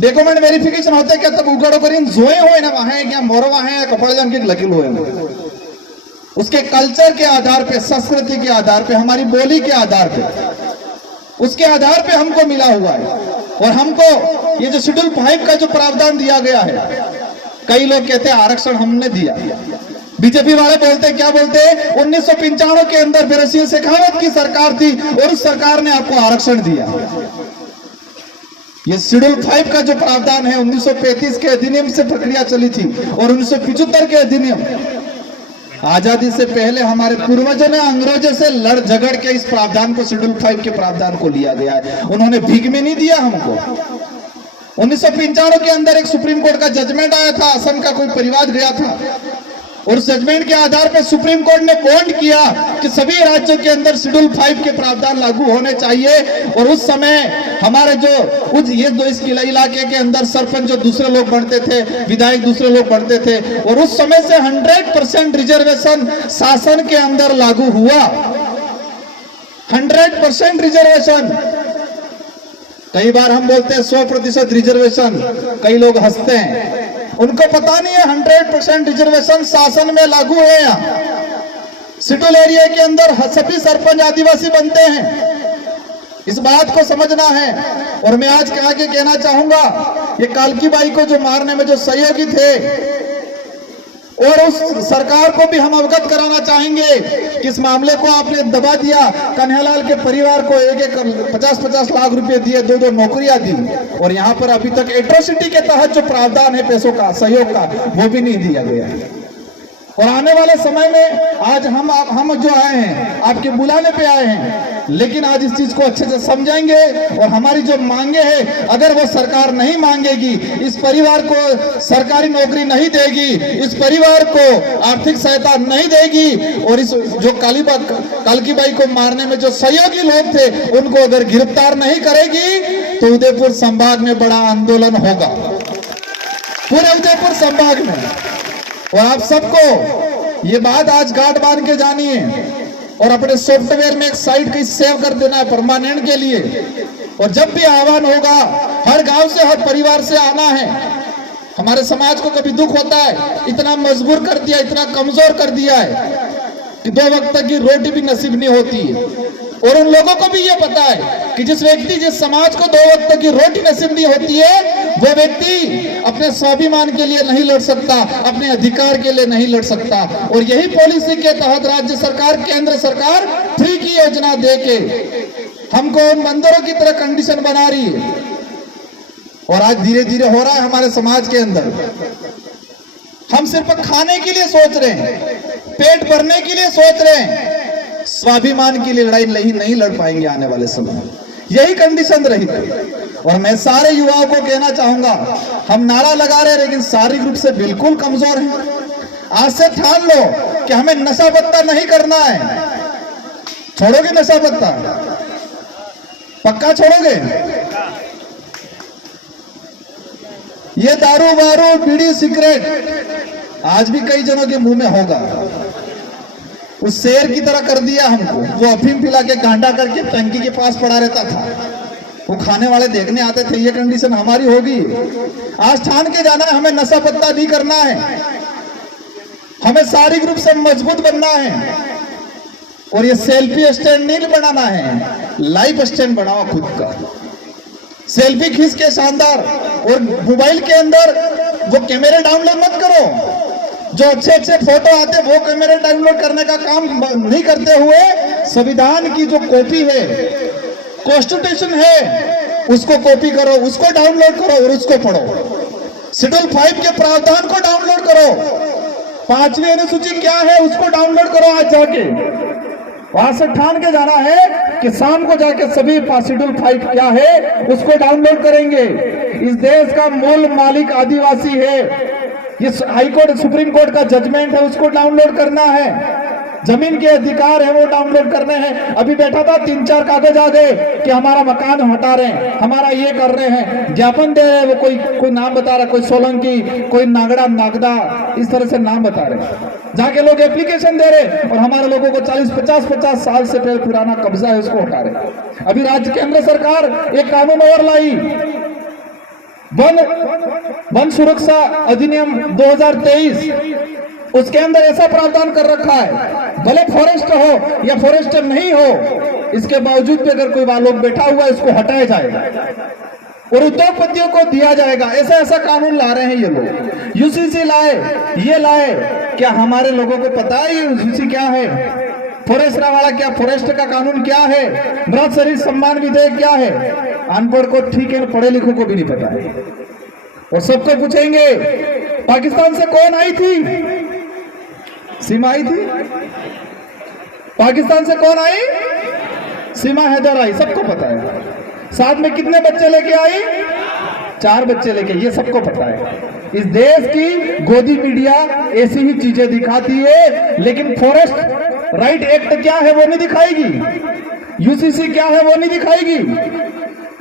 डॉक्यूमेंट वेरिफिकेशन होते क्या तब उगड़ो करीन जोए हो ना, वहां है क्या मोरवा है कपालजाम के लकीलो है। उसके कल्चर के आधार पे, संस्कृति के आधार पे, हमारी बोली के आधार पे, उसके आधार पे हमको मिला हुआ है। और हमको ये जो शेड्यूल 5 का जो प्रावधान दिया गया है, कई लोग कहते हैं आरक्षण हमने दिया, बीजेपी वाले बोलते क्या बोलते हैं, 1995 के अंदर बीरेन्द्र शेखावत की सरकार थी और उस सरकार ने आपको आरक्षण दिया। ये शेड्यूल 5 का जो प्रावधान है 1935 के अधिनियम से प्रक्रिया चली थी, और 1975 के अधिनियम, आजादी से पहले हमारे पूर्वजों ने अंग्रेजों से लड़ झगड़ के इस प्रावधान को, शेड्यूल 5 के प्रावधान को लिया गया है। उन्होंने भीख में नहीं दिया हमको। 1995 के अंदर एक सुप्रीम कोर्ट का जजमेंट आया था, असम का कोई परिवार गया था, और जजमेंट के आधार पर सुप्रीम कोर्ट ने बॉन्ड किया कि सभी राज्यों के अंदर शेड्यूल 5 के प्रावधान लागू होने चाहिए। और उस समय हमारे इस इलाके के अंदर सरपंच जो दूसरे लोग बनते थे, विधायक दूसरे लोग बनते थे, और उस समय से 100% रिजर्वेशन शासन के अंदर लागू हुआ। 100% रिजर्वेशन। कई बार हम बोलते हैं 100% रिजर्वेशन, कई लोग हंसते हैं, उनको पता नहीं है 100% रिजर्वेशन शासन में लागू है। यहाँ शेड्यूल एरिया के अंदर सभी सरपंच आदिवासी बनते हैं, इस बात को समझना है। और मैं आज आगे कहना चाहूंगा ये कालकी बाई को जो मारने में जो सहयोगी थे, और उस सरकार को भी हम अवगत कराना चाहेंगे कि इस मामले को आपने दबा दिया। कन्हैयालाल के परिवार को एक 50-50 लाख रुपए दिए, 2 नौकरियां दी, और यहाँ पर अभी तक एट्रोसिटी के तहत जो प्रावधान है पैसों का, सहयोग का, वो भी नहीं दिया गया। और आने वाले समय में आज हम जो आए हैं आपके बुलाने पे आए हैं, लेकिन आज इस चीज को अच्छे से समझेंगे और हमारी जो मांगे हैं, अगर वो सरकार नहीं मांगेगी, इस परिवार को सरकारी नौकरी नहीं देगी, इस परिवार को आर्थिक सहायता नहीं देगी, और इस जो कालकी बाई को मारने में जो सहयोगी लोग थे उनको अगर गिरफ्तार नहीं करेगी तो उदयपुर संभाग में बड़ा आंदोलन होगा, पूरे उदयपुर संभाग में। और आप सबको ये बात आज गांठ बांध के जानी है और अपने सॉफ्टवेयर में एक साइट की सेव कर देना है परमानेंट के लिए। और जब भी आह्वान होगा, हर गांव से, हर परिवार से आना है। हमारे समाज को कभी दुख होता है, इतना मजबूर कर दिया, इतना कमजोर कर दिया है कि 2 वक्त तक की रोटी भी नसीब नहीं होती है। और उन लोगों को भी ये पता है कि जिस समाज को 2 वक्त तक की रोटी नसीब नहीं होती है, वो व्यक्ति अपने स्वाभिमान के लिए नहीं लड़ सकता, अपने अधिकार के लिए नहीं लड़ सकता। और यही पॉलिसी के तहत राज्य सरकार, केंद्र सरकार फ्री की योजना देके हमको उन बंदरों की तरह कंडीशन बना रही है। और आज धीरे धीरे हो रहा है हमारे समाज के अंदर, हम सिर्फ खाने के लिए सोच रहे हैं, पेट भरने के लिए सोच रहे हैं, स्वाभिमान की लड़ाई नहीं लड़ पाएंगे आने वाले समय में। यही कंडीशन रही। और मैं सारे युवाओं को कहना चाहूंगा, हम नारा लगा रहे हैं लेकिन शारीरिक रूप से बिल्कुल कमजोर हैं। आज से ठान लो कि हमें नशा पत्ता नहीं करना है। छोड़ोगे नशा पत्ता? पक्का छोड़ोगे? ये दारू वारू बीड़ी सिगरेट आज भी कई जनों के मुंह में होगा। उस शेर की तरह कर दिया हमको, वो अफीम पिला के गांडा करके टंकी के पास पड़ा रहता था, वो खाने वाले देखने आते थे। ये कंडीशन हमारी होगी। आज ठान के जाना है, हमें नशा पत्ता नहीं करना है, हमें शारीरिक रूप से मजबूत बनना है। और ये सेल्फी स्टैंड नहीं बनाना है, लाइफ स्टैंड बनाओ खुद का। सेल्फी खींच के शानदार, और मोबाइल के अंदर वो कैमरे डाउनलोड मत करो। जो अच्छे फोटो आते वो कैमरे डाउनलोड करने का काम नहीं करते हुए, संविधान की जो कॉपी है, कॉन्स्टिट्यूशन है, उसको कॉपी करो, उसको डाउनलोड करो और उसको पढ़ो। शेड्यूल 5 के प्रावधान को डाउनलोड करो, 5वीं अनुसूची क्या है उसको डाउनलोड करो। आज जाके वहां से ठान के जाना है कि शाम को जाके सभी शेड्यूल 5 क्या है उसको डाउनलोड करेंगे। इस देश का मूल मालिक आदिवासी है। ये हाई कोर्ट, सुप्रीम कोर्ट का जजमेंट है, उसको डाउनलोड करना है। जमीन के अधिकार है वो डाउनलोड करने हैं। अभी बैठा था 3-4 कागज आ गए कि हमारा मकान हटा रहे हैं, हमारा ये कर रहे हैं, ज्ञापन दे रहे हैं। वो कोई नाम बता रहा, कोई सोलंकी, कोई नागड़ा, नागदा, इस तरह से नाम बता रहे। जाके लोग एप्लीकेशन दे रहे और हमारे लोगों को 40-50 साल से पहले पुराना कब्जा है उसको हटा रहे। अभी राज्य केंद्र सरकार एक कानून और लाई, वन सुरक्षा अधिनियम 2023, उसके अंदर ऐसा प्रावधान कर रखा है, भले फॉरेस्ट हो या फॉरेस्टर नहीं हो, इसके बावजूद भी अगर कोई वहां लोग बैठा हुआ है उसको हटाया जाएगा और उद्योगपतियों को दिया जाएगा। ऐसा कानून ला रहे हैं ये लोग। यूसीसी लाए, ये लाए, क्या हमारे लोगों को पता है यूसीसी क्या है? फॉरेस्टर वाला क्या, फॉरेस्ट का कानून क्या है? मृत शरीर सम्मान विधेयक क्या है? अनपढ़ को ठीक है, पढ़े लिखों को भी नहीं पता है। और सबको पूछेंगे पाकिस्तान से कौन आई थी? सीमा आई थी। पाकिस्तान से कौन आई? सीमा हैदर आई, सबको पता है। साथ में कितने बच्चे लेके आई? 4 बच्चे लेके, ये सबको पता है। इस देश की गोदी मीडिया ऐसी ही चीजें दिखाती है, लेकिन फॉरेस्ट राइट एक्ट क्या है वो नहीं दिखाएगी, यूसीसी क्या है वो नहीं दिखाएगी।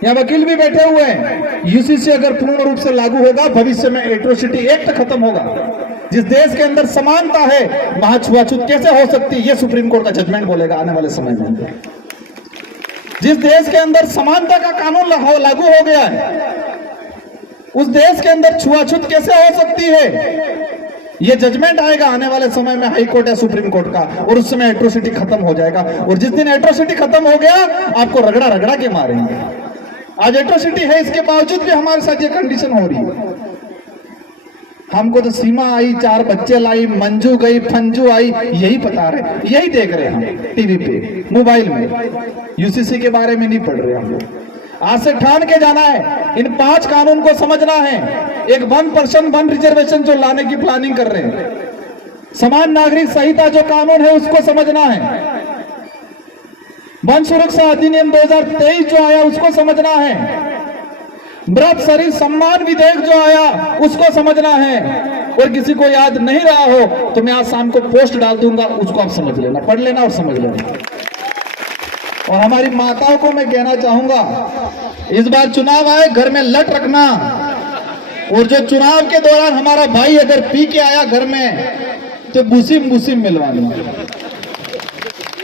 यहाँ वकील भी बैठे हुए हैं। यूसीसी अगर पूर्ण रूप से लागू होगा, भविष्य में एट्रोसिटी एक्ट खत्म होगा। जिस देश के अंदर समानता है, वहां छुआछूत कैसे हो सकती है, ये सुप्रीम कोर्ट का जजमेंट बोलेगा आने वाले समय में। जिस देश के अंदर समानता का कानून लागू हो गया है, उस देश के अंदर छुआछूत कैसे हो सकती है? ये जजमेंट आएगा आने वाले समय में हाई कोर्ट या सुप्रीम कोर्ट का, और उस समय एट्रोसिटी खत्म हो जाएगा। और जिस दिन एट्रोसिटी खत्म हो गया, आपको रगड़ा रगड़ा के मारेंगे। आज एट्रोसिटी है, इसके बावजूद भी हमारे साथ ये कंडीशन हो रही है। हमको तो सीमा आई, 4 बच्चे लाई, मंजू गई, फंजू आई, यही बता रहे, यही देख रहे हम टीवी पे, मोबाइल में। यूसीसी के बारे में नहीं पढ़ रहे हम लोग। आज से ठान के जाना है, इन 5 कानून को समझना है। एक 1% 1 रिजर्वेशन जो लाने की प्लानिंग कर रहे हैं, समान नागरिक संहिता जो कानून है उसको समझना है, वन सुरक्षा अधिनियम 2023 जो आया उसको समझना है, मृत शरीर सम्मान विधेयक जो आया उसको समझना है। और किसी को याद नहीं रहा हो तो मैं आज शाम को पोस्ट डाल दूंगा, उसको आप समझ लेना, पढ़ लेना और समझ लेना। और हमारी माताओं को मैं कहना चाहूंगा, इस बार चुनाव आए, घर में लट रखना। और जो चुनाव के दौरान हमारा भाई अगर पी के आया घर में तो बुसिम बुसिम मिलवानी।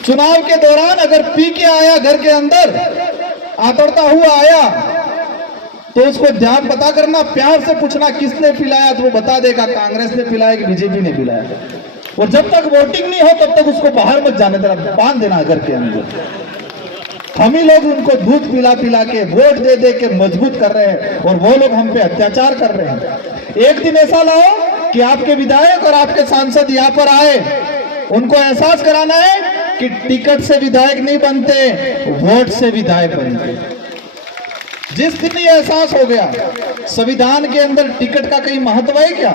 चुनाव के दौरान अगर पी के आया घर के अंदर, आतरता हुआ आया, तो उसको ध्यान पता करना, प्यार से पूछना किसने पिलाया, तो वो बता देगा कांग्रेस ने पिलाया कि बीजेपी ने पिलाया। और जब तक वोटिंग नहीं हो तब तक उसको बाहर मत जाने देना, बांध देना घर के अंदर। हम ही लोग उनको दूध पिला पिला के, वोट दे दे के मजबूत कर रहे हैं और वो लोग हम पे अत्याचार कर रहे हैं। एक दिन ऐसा लाओ कि आपके विधायक और आपके सांसद यहाँ पर आए, उनको एहसास कराना है कि टिकट से विधायक नहीं बनते, वोट से विधायक बनते। जिस दिन ये एहसास हो गया, संविधान के अंदर टिकट का कहीं महत्व है क्या?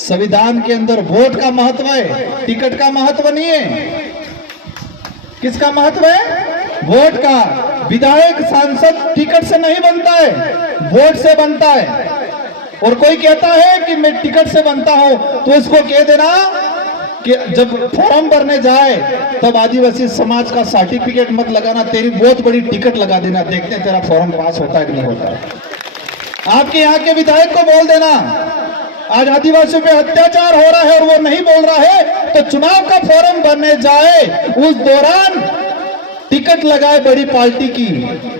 संविधान के अंदर वोट का महत्व है, टिकट का महत्व नहीं है। किसका महत्व है? वोट का। विधायक सांसद टिकट से नहीं बनता है, वोट से बनता है। और कोई कहता है कि मैं टिकट से बनता हूं, तो इसको कह देना कि जब फॉर्म भरने जाए तब आदिवासी समाज का सर्टिफिकेट मत लगाना, तेरी बहुत बड़ी टिकट लगा देना, देखते हैं तेरा फॉर्म पास होता है कि नहीं होता है। आपके यहाँ के विधायक को बोल देना आज आदिवासियों पे अत्याचार हो रहा है और वो नहीं बोल रहा है, तो चुनाव का फॉर्म भरने जाए उस दौरान टिकट लगाए बड़ी पार्टी की,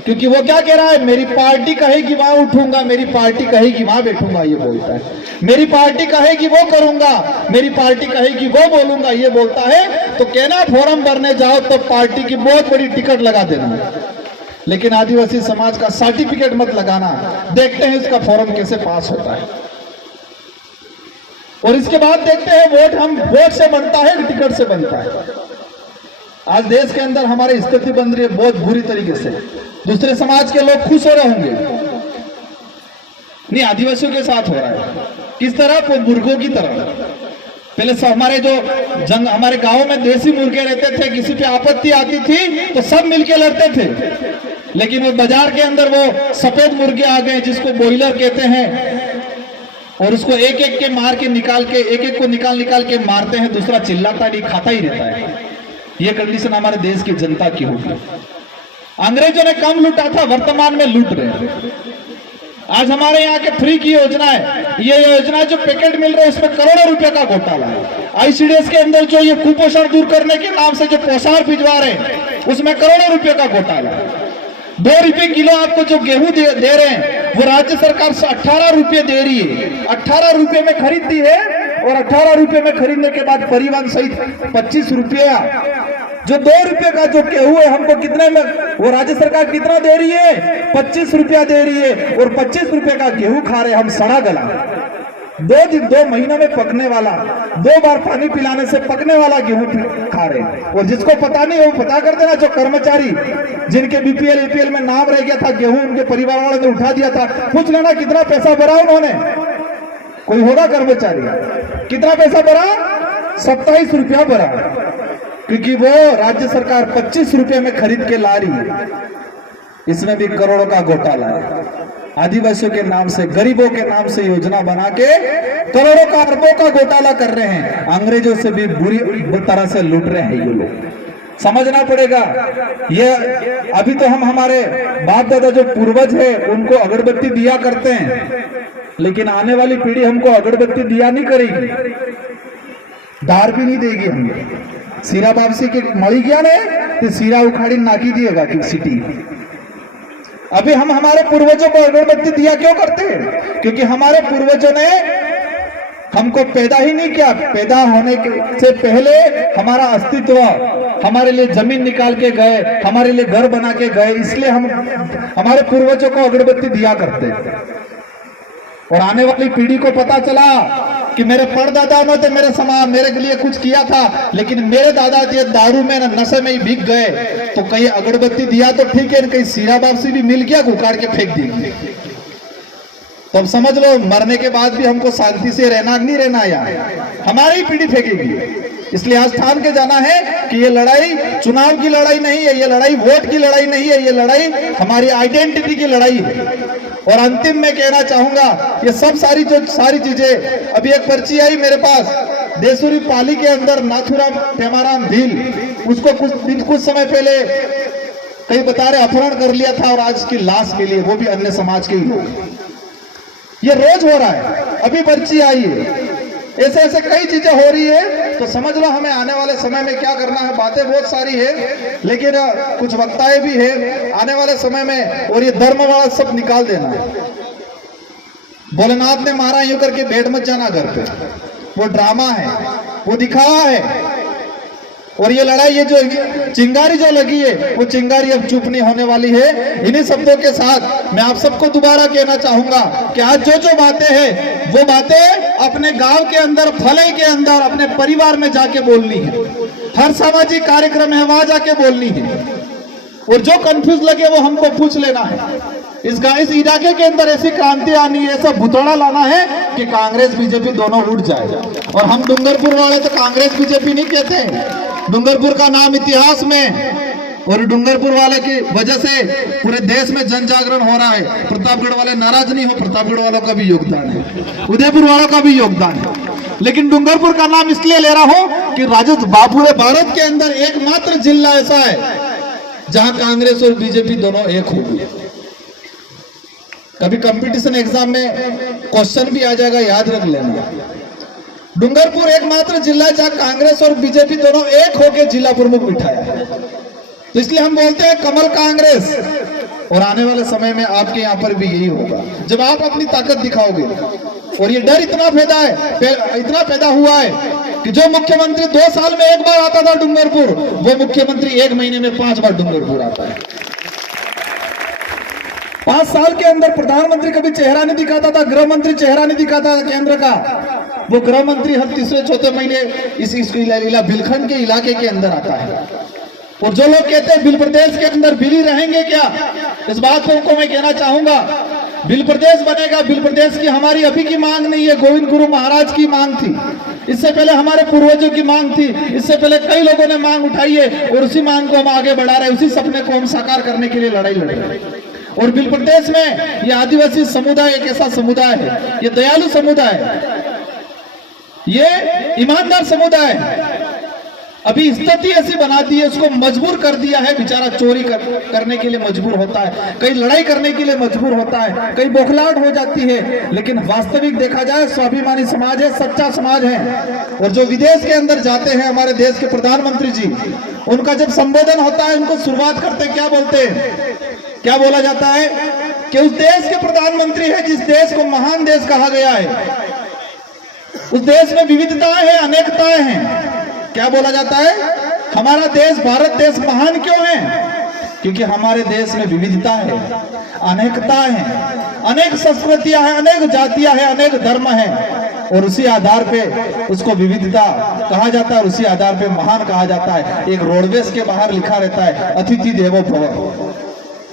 क्योंकि वो क्या कह रहा है, मेरी पार्टी कहेगी वहां उठूंगा, मेरी पार्टी कहेगी वहां बैठूंगा, ये बोलता है। मेरी पार्टी कहेगी वो करूंगा, मेरी पार्टी कहेगी वो बोलूंगा, ये बोलता है। तो कहना फॉर्म भरने जाओ तो पार्टी की बहुत बड़ी टिकट लगा देना, लेकिन आदिवासी समाज का सर्टिफिकेट मत लगाना, देखते हैं इसका फॉर्म कैसे पास होता है। और इसके बाद देखते हैं वोट हम वोट से बनता है कि टिकट से बनता है। आज देश के अंदर हमारी स्थिति बन रही है बहुत बुरी तरीके से। दूसरे समाज के लोग खुश हो रहे होंगे, नहीं आदिवासियों के साथ हो रहा है। किस तरह? वो मुर्गों की तरह। पहले हमारे जो हमारे गांव में देसी मुर्गे रहते थे, किसी पे आपत्ति आती थी तो सब मिलके लड़ते थे। लेकिन वो बाजार के अंदर वो सफेद मुर्गे आ गए जिसको बॉयलर कहते हैं, और उसको एक एक के मार के निकाल के, एक एक को निकाल के मारते हैं, दूसरा चिल्लाता नहीं, खाता ही रहता है। ये कंडीशन हमारे देश की जनता की होगी। अंग्रेजों ने कम लूटा था, वर्तमान में लूट रहे हैं। आज हमारे यहाँ के फ्री की योजना है, ये योजना जो पैकेट मिल रहे हैं उसमें करोड़ों रुपए का घोटाला है। आईसीडीएस के अंदर जो ये कुपोषण दूर करने के नाम से जो पोषार भिजवा रहे हैं उसमें करोड़ों रुपए का घोटाला है। 2 रुपए किलो आपको जो गेहूं दे रहे हैं वो राज्य सरकार 18 रुपए दे रही है। 18 रुपए में खरीदती है और 18 रुपए में खरीदने के बाद परिवहन सहित 25 रुपया। जो 2 रुपए का जो गेहूं है हमको कितने में वो राज्य सरकार कितना दे रही है? 25 रुपया दे रही है। और 25 रुपए का गेहूं खा रहे हम, सड़ा गला, 2 महीनों में पकने वाला, 2 बार पानी पिलाने से पकने वाला गेहूं खा रहे हैं। और जिसको पता नहीं वो पता कर देना, जो कर्मचारी जिनके बीपीएल एपीएल में नाम रह गया था, गेहूं उनके परिवार वालों ने उठा दिया था, पूछ लेना कितना पैसा भरा उन्होंने। कोई होगा कर्मचारी, कितना पैसा भरा? 27 रुपया भरा, क्योंकि वो राज्य सरकार 25 रुपए में खरीद के ला रही है। इसमें भी करोड़ों का घोटाला है। आदिवासियों के नाम से, गरीबों के नाम से योजना बना के करोड़ों का, अरबों का घोटाला कर रहे हैं। अंग्रेजों से भी बुरी तरह से लूट रहे हैं ये लोग, समझना पड़ेगा। ये अभी तो हम हमारे बाप दादा जो पूर्वज है उनको अगरबत्ती दिया करते हैं, लेकिन आने वाली पीढ़ी हमको अगरबत्ती दिया नहीं करेगी, दार भी नहीं देगी। हमें सीरा वापसी के मड़ी गया ने तो सीरा उखाड़ी नाकी दिएगा कि सिटी। अभी हम हमारे पूर्वजों को अगरबत्ती दिया क्यों करते हैं? क्योंकि हमारे पूर्वजों ने हमको पैदा ही नहीं किया, पैदा होने से पहले हमारा अस्तित्व, हमारे लिए जमीन निकाल के गए, हमारे लिए घर बना के गए, इसलिए हम हमारे पूर्वजों को अगरबत्ती दिया करते। और आने वाली पीढ़ी को पता चला कि मेरे परदादाओं ने तो मेरे लिए कुछ किया था, लेकिन मेरे दादाजी दारू में नशे में ही भीग गए, तो कहीं अगरबत्ती दिया तो ठीक है, कहीं सीरा वापसी भी मिल गया, उखाड़ के फेंक दी। तो अब समझ लो, मरने के बाद भी हमको शांति से रहना नहीं रहना, यार हमारी पीढ़ी फेंकेगी। इसलिए आज ठान के जाना है कि ये लड़ाई चुनाव की लड़ाई नहीं है, ये लड़ाई वोट की लड़ाई नहीं है, ये लड़ाई हमारी आइडेंटिटी की लड़ाई है। और अंतिम में कहना चाहूंगा, ये सब सारी चीजें, अभी एक पर्ची आई मेरे पास, देसूरी पाली के अंदर नाथुराम पेमाराम भील, उसको कुछ समय पहले कई बता रहे अपहरण कर लिया था और आज की लाश के लिए, वो भी अन्य समाज के ही लोग। ये रोज हो रहा है, अभी पर्ची आई है, ऐसे ऐसे कई चीजें हो रही है। तो समझ लो हमें आने वाले समय में क्या करना है। बातें बहुत सारी है, लेकिन कुछ वक्ताएं भी है आने वाले समय में, और ये धर्म वाला सब निकाल देना। भोलेनाथ ने मारा यूं करके बैठ मत जाना घर पे, वो ड्रामा है, वो दिखावा है। और ये लड़ाई, ये जो चिंगारी जो लगी है, वो चिंगारी अब चुप नहीं होने वाली है। इन्हीं शब्दों के साथ मैं आप सबको दोबारा कहना चाहूंगा कि आज जो बातें हैं, वो बातें अपने गांव के अंदर, फले के अंदर, अपने परिवार में जाके बोलनी है। हर सामाजिक कार्यक्रम है वहां जाके बोलनी है। और जो कंफ्यूज लगे वो हमको पूछ लेना है। इस इलाके के अंदर ऐसी क्रांति आनी है, ऐसा भुतौड़ा लाना है कि कांग्रेस बीजेपी दोनों उठ जाए। और हम डूंगरपुर वाले तो कांग्रेस बीजेपी नहीं कहते, डूंगरपुर का नाम इतिहास में, और डूंगरपुर वाले की वजह से पूरे देश में जन जागरण हो रहा है। प्रतापगढ़ वाले नाराज नहीं हो, प्रतापगढ़ वालों का भी योगदान है, उदयपुर वालों का भी योगदान है। लेकिन डूंगरपुर का नाम इसलिए ले रहा हूं कि पूरे भारत के अंदर एकमात्र जिला ऐसा है जहां कांग्रेस और बीजेपी दोनों एक हो गए। कभी कंपटीशन एग्जाम में क्वेश्चन भी आ जाएगा, याद रख लेना। डूंगरपुर एकमात्र जिला है जहां कांग्रेस और बीजेपी दोनों एक होकर जिला प्रमुख बिठाया है। तो इसलिए हम बोलते हैं कमल कांग्रेस। और आने वाले समय में आपके यहाँ पर भी यही होगा, जब आप अपनी ताकत दिखाओगे। और ये डर इतना पैदा हुआ है कि जो मुख्यमंत्री 2 साल में एक बार आता था डूंगरपुर, वो मुख्यमंत्री 1 महीने में 5 बार डूंगरपुर आता है। 5 साल के अंदर प्रधानमंत्री कभी चेहरा नहीं दिखाता था, गृह मंत्री चेहरा नहीं दिखाता था केंद्र का, वो गृह मंत्री हर तीसरे चौथे महीने इस बिलखंड के इलाके के अंदर आता है। और जो लोग कहते हैं बिल प्रदेश के अंदर बिल ही रहेंगे क्या, इस बात पर उनको मैं कहना चाहूंगा, बिल प्रदेश बनेगा। बिल प्रदेश की हमारी अभी की मांग नहीं है, गोविंद गुरु महाराज की मांग थी, इससे पहले हमारे पूर्वजों की मांग थी, इससे पहले कई लोगों ने मांग उठाई है, और उसी मांग को हम आगे बढ़ा रहे हैं, उसी सपने को हम साकार करने के लिए लड़ाई लड़ रहे हैं। और बिल प्रदेश में ये आदिवासी समुदाय एक ऐसा समुदाय है, ये दयालु समुदाय है, ये ईमानदार समुदाय है। अभी स्थिति ऐसी बना दी है, उसको मजबूर कर दिया है, बेचारा चोरी करने के लिए मजबूर होता है, कहीं लड़ाई करने के लिए मजबूर होता है, कहीं बौखलाहट हो जाती है। लेकिन वास्तविक देखा जाए स्वाभिमानी समाज है, सच्चा समाज है। और जो विदेश के अंदर जाते हैं हमारे देश के प्रधानमंत्री जी, उनका जब संबोधन होता है, उनको शुरुआत करते क्या बोलते हैं, क्या बोला जाता है कि उस देश के प्रधानमंत्री है जिस देश को महान देश कहा गया है, उस देश में विविधताएं हैं, अनेकताएं हैं। क्या बोला जाता है, हमारा देश भारत देश महान क्यों है, क्योंकि हमारे देश में विविधता है, अनेकता है, अनेक संस्कृतियां हैं, अनेक जातियां हैं, अनेक धर्म हैं, और उसी आधार पे उसको विविधता कहा जाता है, और उसी आधार पे महान कहा जाता है। एक रोडवेज के बाहर लिखा रहता है अतिथि देवो भव।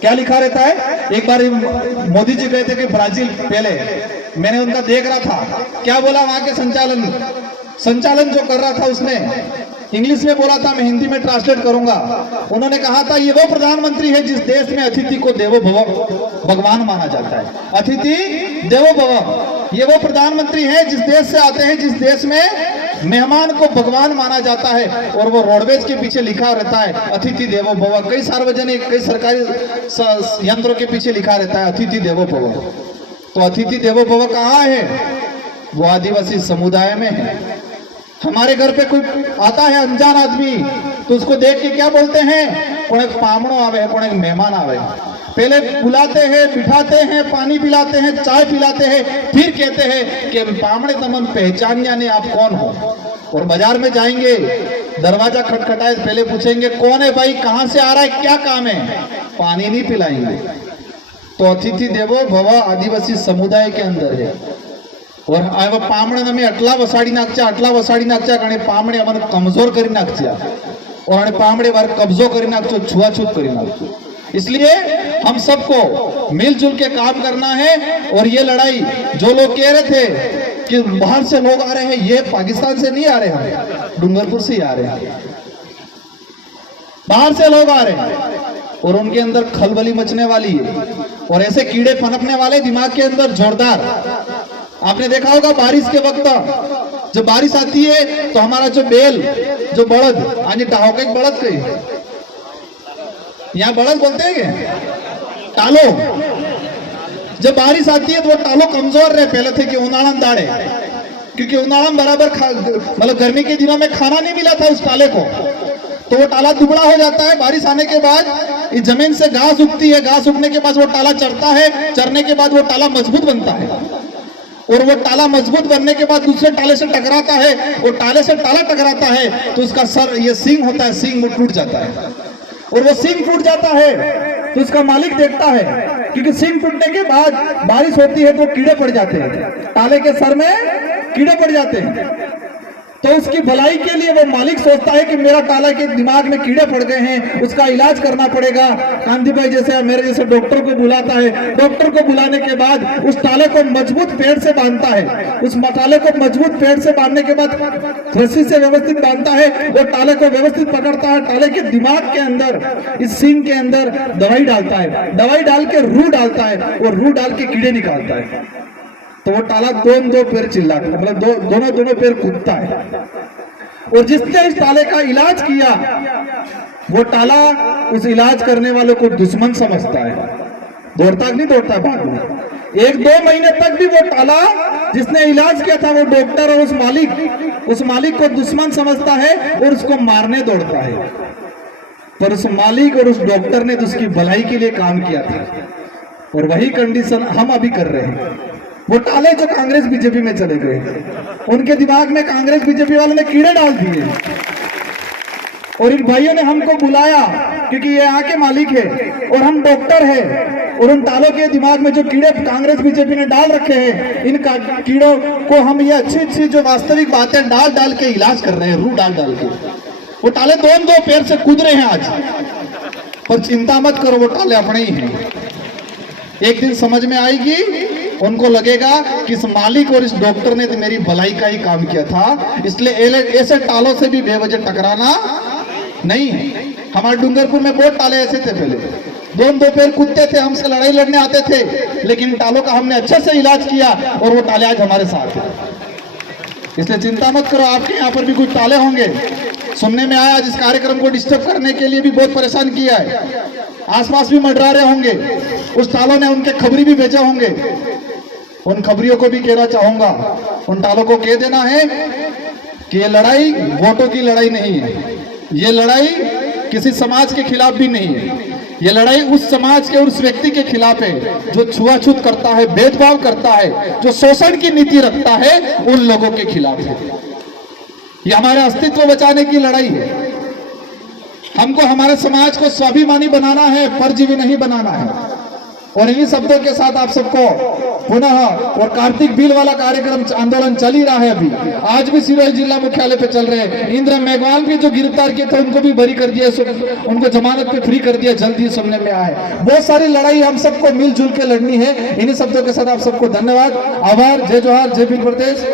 क्या लिखा रहता है, एक बार मोदी जी गए थे कि ब्राजील, पहले मैंने उनका देख रहा था, क्या बोला वहां के संचालन जो कर रहा था, उसने इंग्लिश में बोला था, मैं हिंदी में ट्रांसलेट करूंगा। उन्होंने कहा था, ये वो प्रधानमंत्री है जिस देश में अतिथि को देवो भव भगवान माना जाता है। अतिथि देवो भव, ये वो प्रधानमंत्री है जिस देश से आते हैं, जिस देश में मेहमान को भगवान माना जाता है। और वो रोडवेज के पीछे लिखा रहता है अतिथि देवो भव। कई सार्वजनिक, कई सरकारी यंत्रों के पीछे लिखा रहता है अतिथि देवो भव। तो अतिथि देवो भव कहाँ है, वो आदिवासी समुदाय में है। हमारे घर पे कोई आता है अनजान आदमी, तो उसको देख के क्या बोलते हैं, कौन एक पामणो आवे है, कौन एक मेहमान आवे। पहले बुलाते हैं, बिठाते हैं, पानी पिलाते हैं, चाय पिलाते हैं, फिर कहते हैं कि पामड़े तमन पहचान जाने आप कौन हो। और बाजार में जाएंगे, दरवाजा खटखटाए, पहले पूछेंगे कौन है भाई, कहां से आ रहा है, क्या काम है, पानी नहीं पिलाएंगे। तो अतिथि देवो भव आदिवासी समुदाय के अंदर है। और आव पामणे नमे अटला वसाड़ी नाखचा गणे पामणे अमन कमजोर करी नाखच्या और अने पामणे वार कब्जो करी नाखचो, छुआछूत करी नाखचो। इसलिए हम सबको मिलजुल के काम करना है। और ये लड़ाई जो लोग कह रहे थे कि बाहर से लोग आ रहे हैं, ये पाकिस्तान से नहीं आ रहे, हम डूंगरपुर से ही आ रहे हैं, बाहर से लोग आ रहे हैं और उनके अंदर खलबली मचने वाली है और ऐसे कीड़े पनपने वाले दिमाग के अंदर जोरदार। आपने देखा होगा बारिश के वक्त जब बारिश आती है तो हमारा जो बैल, जो बड़द, आज टाहो का एक बड़द कही, यहाँ बड़द बोलते हैं क्या, टालो। जब बारिश आती है तो वो टालो कमजोर रहे पहले थे कि उनाड़न दाड़े, क्योंकि उनाड़न बराबर मतलब गर्मी के दिनों में खाना नहीं मिला था उस टाले को, तो वो टाला दुबड़ा हो जाता है। बारिश आने के बाद इस जमीन से घास उगती है, घास उगने के बाद वो टाला चढ़ता है, चढ़ने के बाद वो टाला मजबूत बनता है और वो टाला मजबूत बनने के बाद दूसरे टाले से टकराता है, वो टाले से टाला टकराता है तो उसका सर, ये सींग होता है, सींग टूट जाता है और वो सींग टूट जाता है तो उसका मालिक देखता है, क्योंकि सींग टूटने के बाद बारिश होती है तो कीड़े पड़ जाते हैं, टाले के सर में कीड़े पड़ जाते हैं। तो उसकी भलाई के लिए वो मालिक सोचता है कि मेरा टाला के दिमाग में कीड़े पड़ गए हैं, उसका इलाज करना पड़ेगा। कांति भाई जैसे मेरे जैसे डॉक्टर को बुलाता है, डॉक्टर को बुलाने के बाद उस टाले को मजबूत पेड़ से बांधता है, उस टाले को मजबूत पेड़ से बांधने के बाद रस्सी से व्यवस्थित बांधता है, वो टाले को व्यवस्थित पकड़ता है, टाले के दिमाग के अंदर, इस सींग के अंदर दवाई डालता है, दवाई डाल के रू डालता है और रू डाल के कीड़े निकालता है। तो वो टाला दो पैर चिल्लाता है, मतलब दोनों पैर कूदता है। और जिसने इस टाले का इलाज किया वो टाला उस इलाज करने वालों को दुश्मन समझता है, दौड़ता नहीं दौड़ता बाद में, 1-2 महीने तक भी वो टाला जिसने इलाज किया था वो डॉक्टर और उस मालिक को दुश्मन समझता है और उसको मारने दौड़ता है। पर उस मालिक और उस डॉक्टर ने तो उसकी भलाई के लिए काम किया था और वही कंडीशन हम अभी कर रहे हैं। वो टाले जो कांग्रेस बीजेपी में चले गए, उनके दिमाग में कांग्रेस बीजेपी वालों ने कीड़े डाल दिए और इन भाइयों ने हमको बुलाया क्योंकि ये यहाँ के मालिक है और हम डॉक्टर हैं और उन टालों के दिमाग में जो कीड़े कांग्रेस बीजेपी ने डाल रखे हैं, इन कीड़ों को हम ये अच्छी जो वास्तविक बातें डाल के इलाज कर रहे हैं, रू डाल के। वो टाले 2 पैर से कूद रहे हैं आज, पर चिंता मत करो, वो टाले अपने ही हैं। एक दिन समझ में आएगी, उनको लगेगा कि इस मालिक और इस डॉक्टर ने तो मेरी भलाई का ही काम किया था, इसलिए ऐसे टालों से भी बेवजह टकराना नहीं है। हमारे डूंगरपुर में बहुत टाले ऐसे थे, पहले 2 पैर कूदते थे, हमसे लड़ाई लड़ने आते थे, लेकिन टालों का हमने अच्छे से इलाज किया और वो टाले आज हमारे साथ हैं। इसलिए चिंता मत करो, आपके यहाँ पर भी कुछ टाले होंगे। सुनने में आया जिस कार्यक्रम को डिस्टर्ब करने के लिए भी बहुत परेशान किया है, आसपास भी मंडरा रहे होंगे, उस टालों ने उनके खबरी भी भेजे होंगे। उन खबरियों को भी कहना चाहूंगा, उन टालों को कह देना है कि ये लड़ाई वोटों की लड़ाई नहीं है, ये लड़ाई किसी समाज के खिलाफ भी नहीं है, ये लड़ाई उस समाज के और उस व्यक्ति के खिलाफ है जो छुआछूत करता है, भेदभाव करता है, जो शोषण की नीति रखता है, उन लोगों के खिलाफ है। ये हमारे अस्तित्व बचाने की लड़ाई है। हमको हमारे समाज को स्वाभिमानी बनाना है, परजीवी नहीं बनाना है। और इन्हीं शब्दों के साथ आप सबको पुनः, और कार्तिक बिल वाला कार्यक्रम आंदोलन चल ही रहा है अभी, आज भी सिरोही जिला मुख्यालय पे चल रहे हैं। इंद्र मेघवाल भी जो गिरफ्तार किए थे उनको भी बरी कर दिया, उनको जमानत पे फ्री कर दिया, जल्दी सुनने में आए। बहुत सारी लड़ाई हम सबको मिलजुल के लड़नी है। इन्हीं शब्दों के साथ आप सबको धन्यवाद, आभार, जय जोहार, जय भील प्रदेश।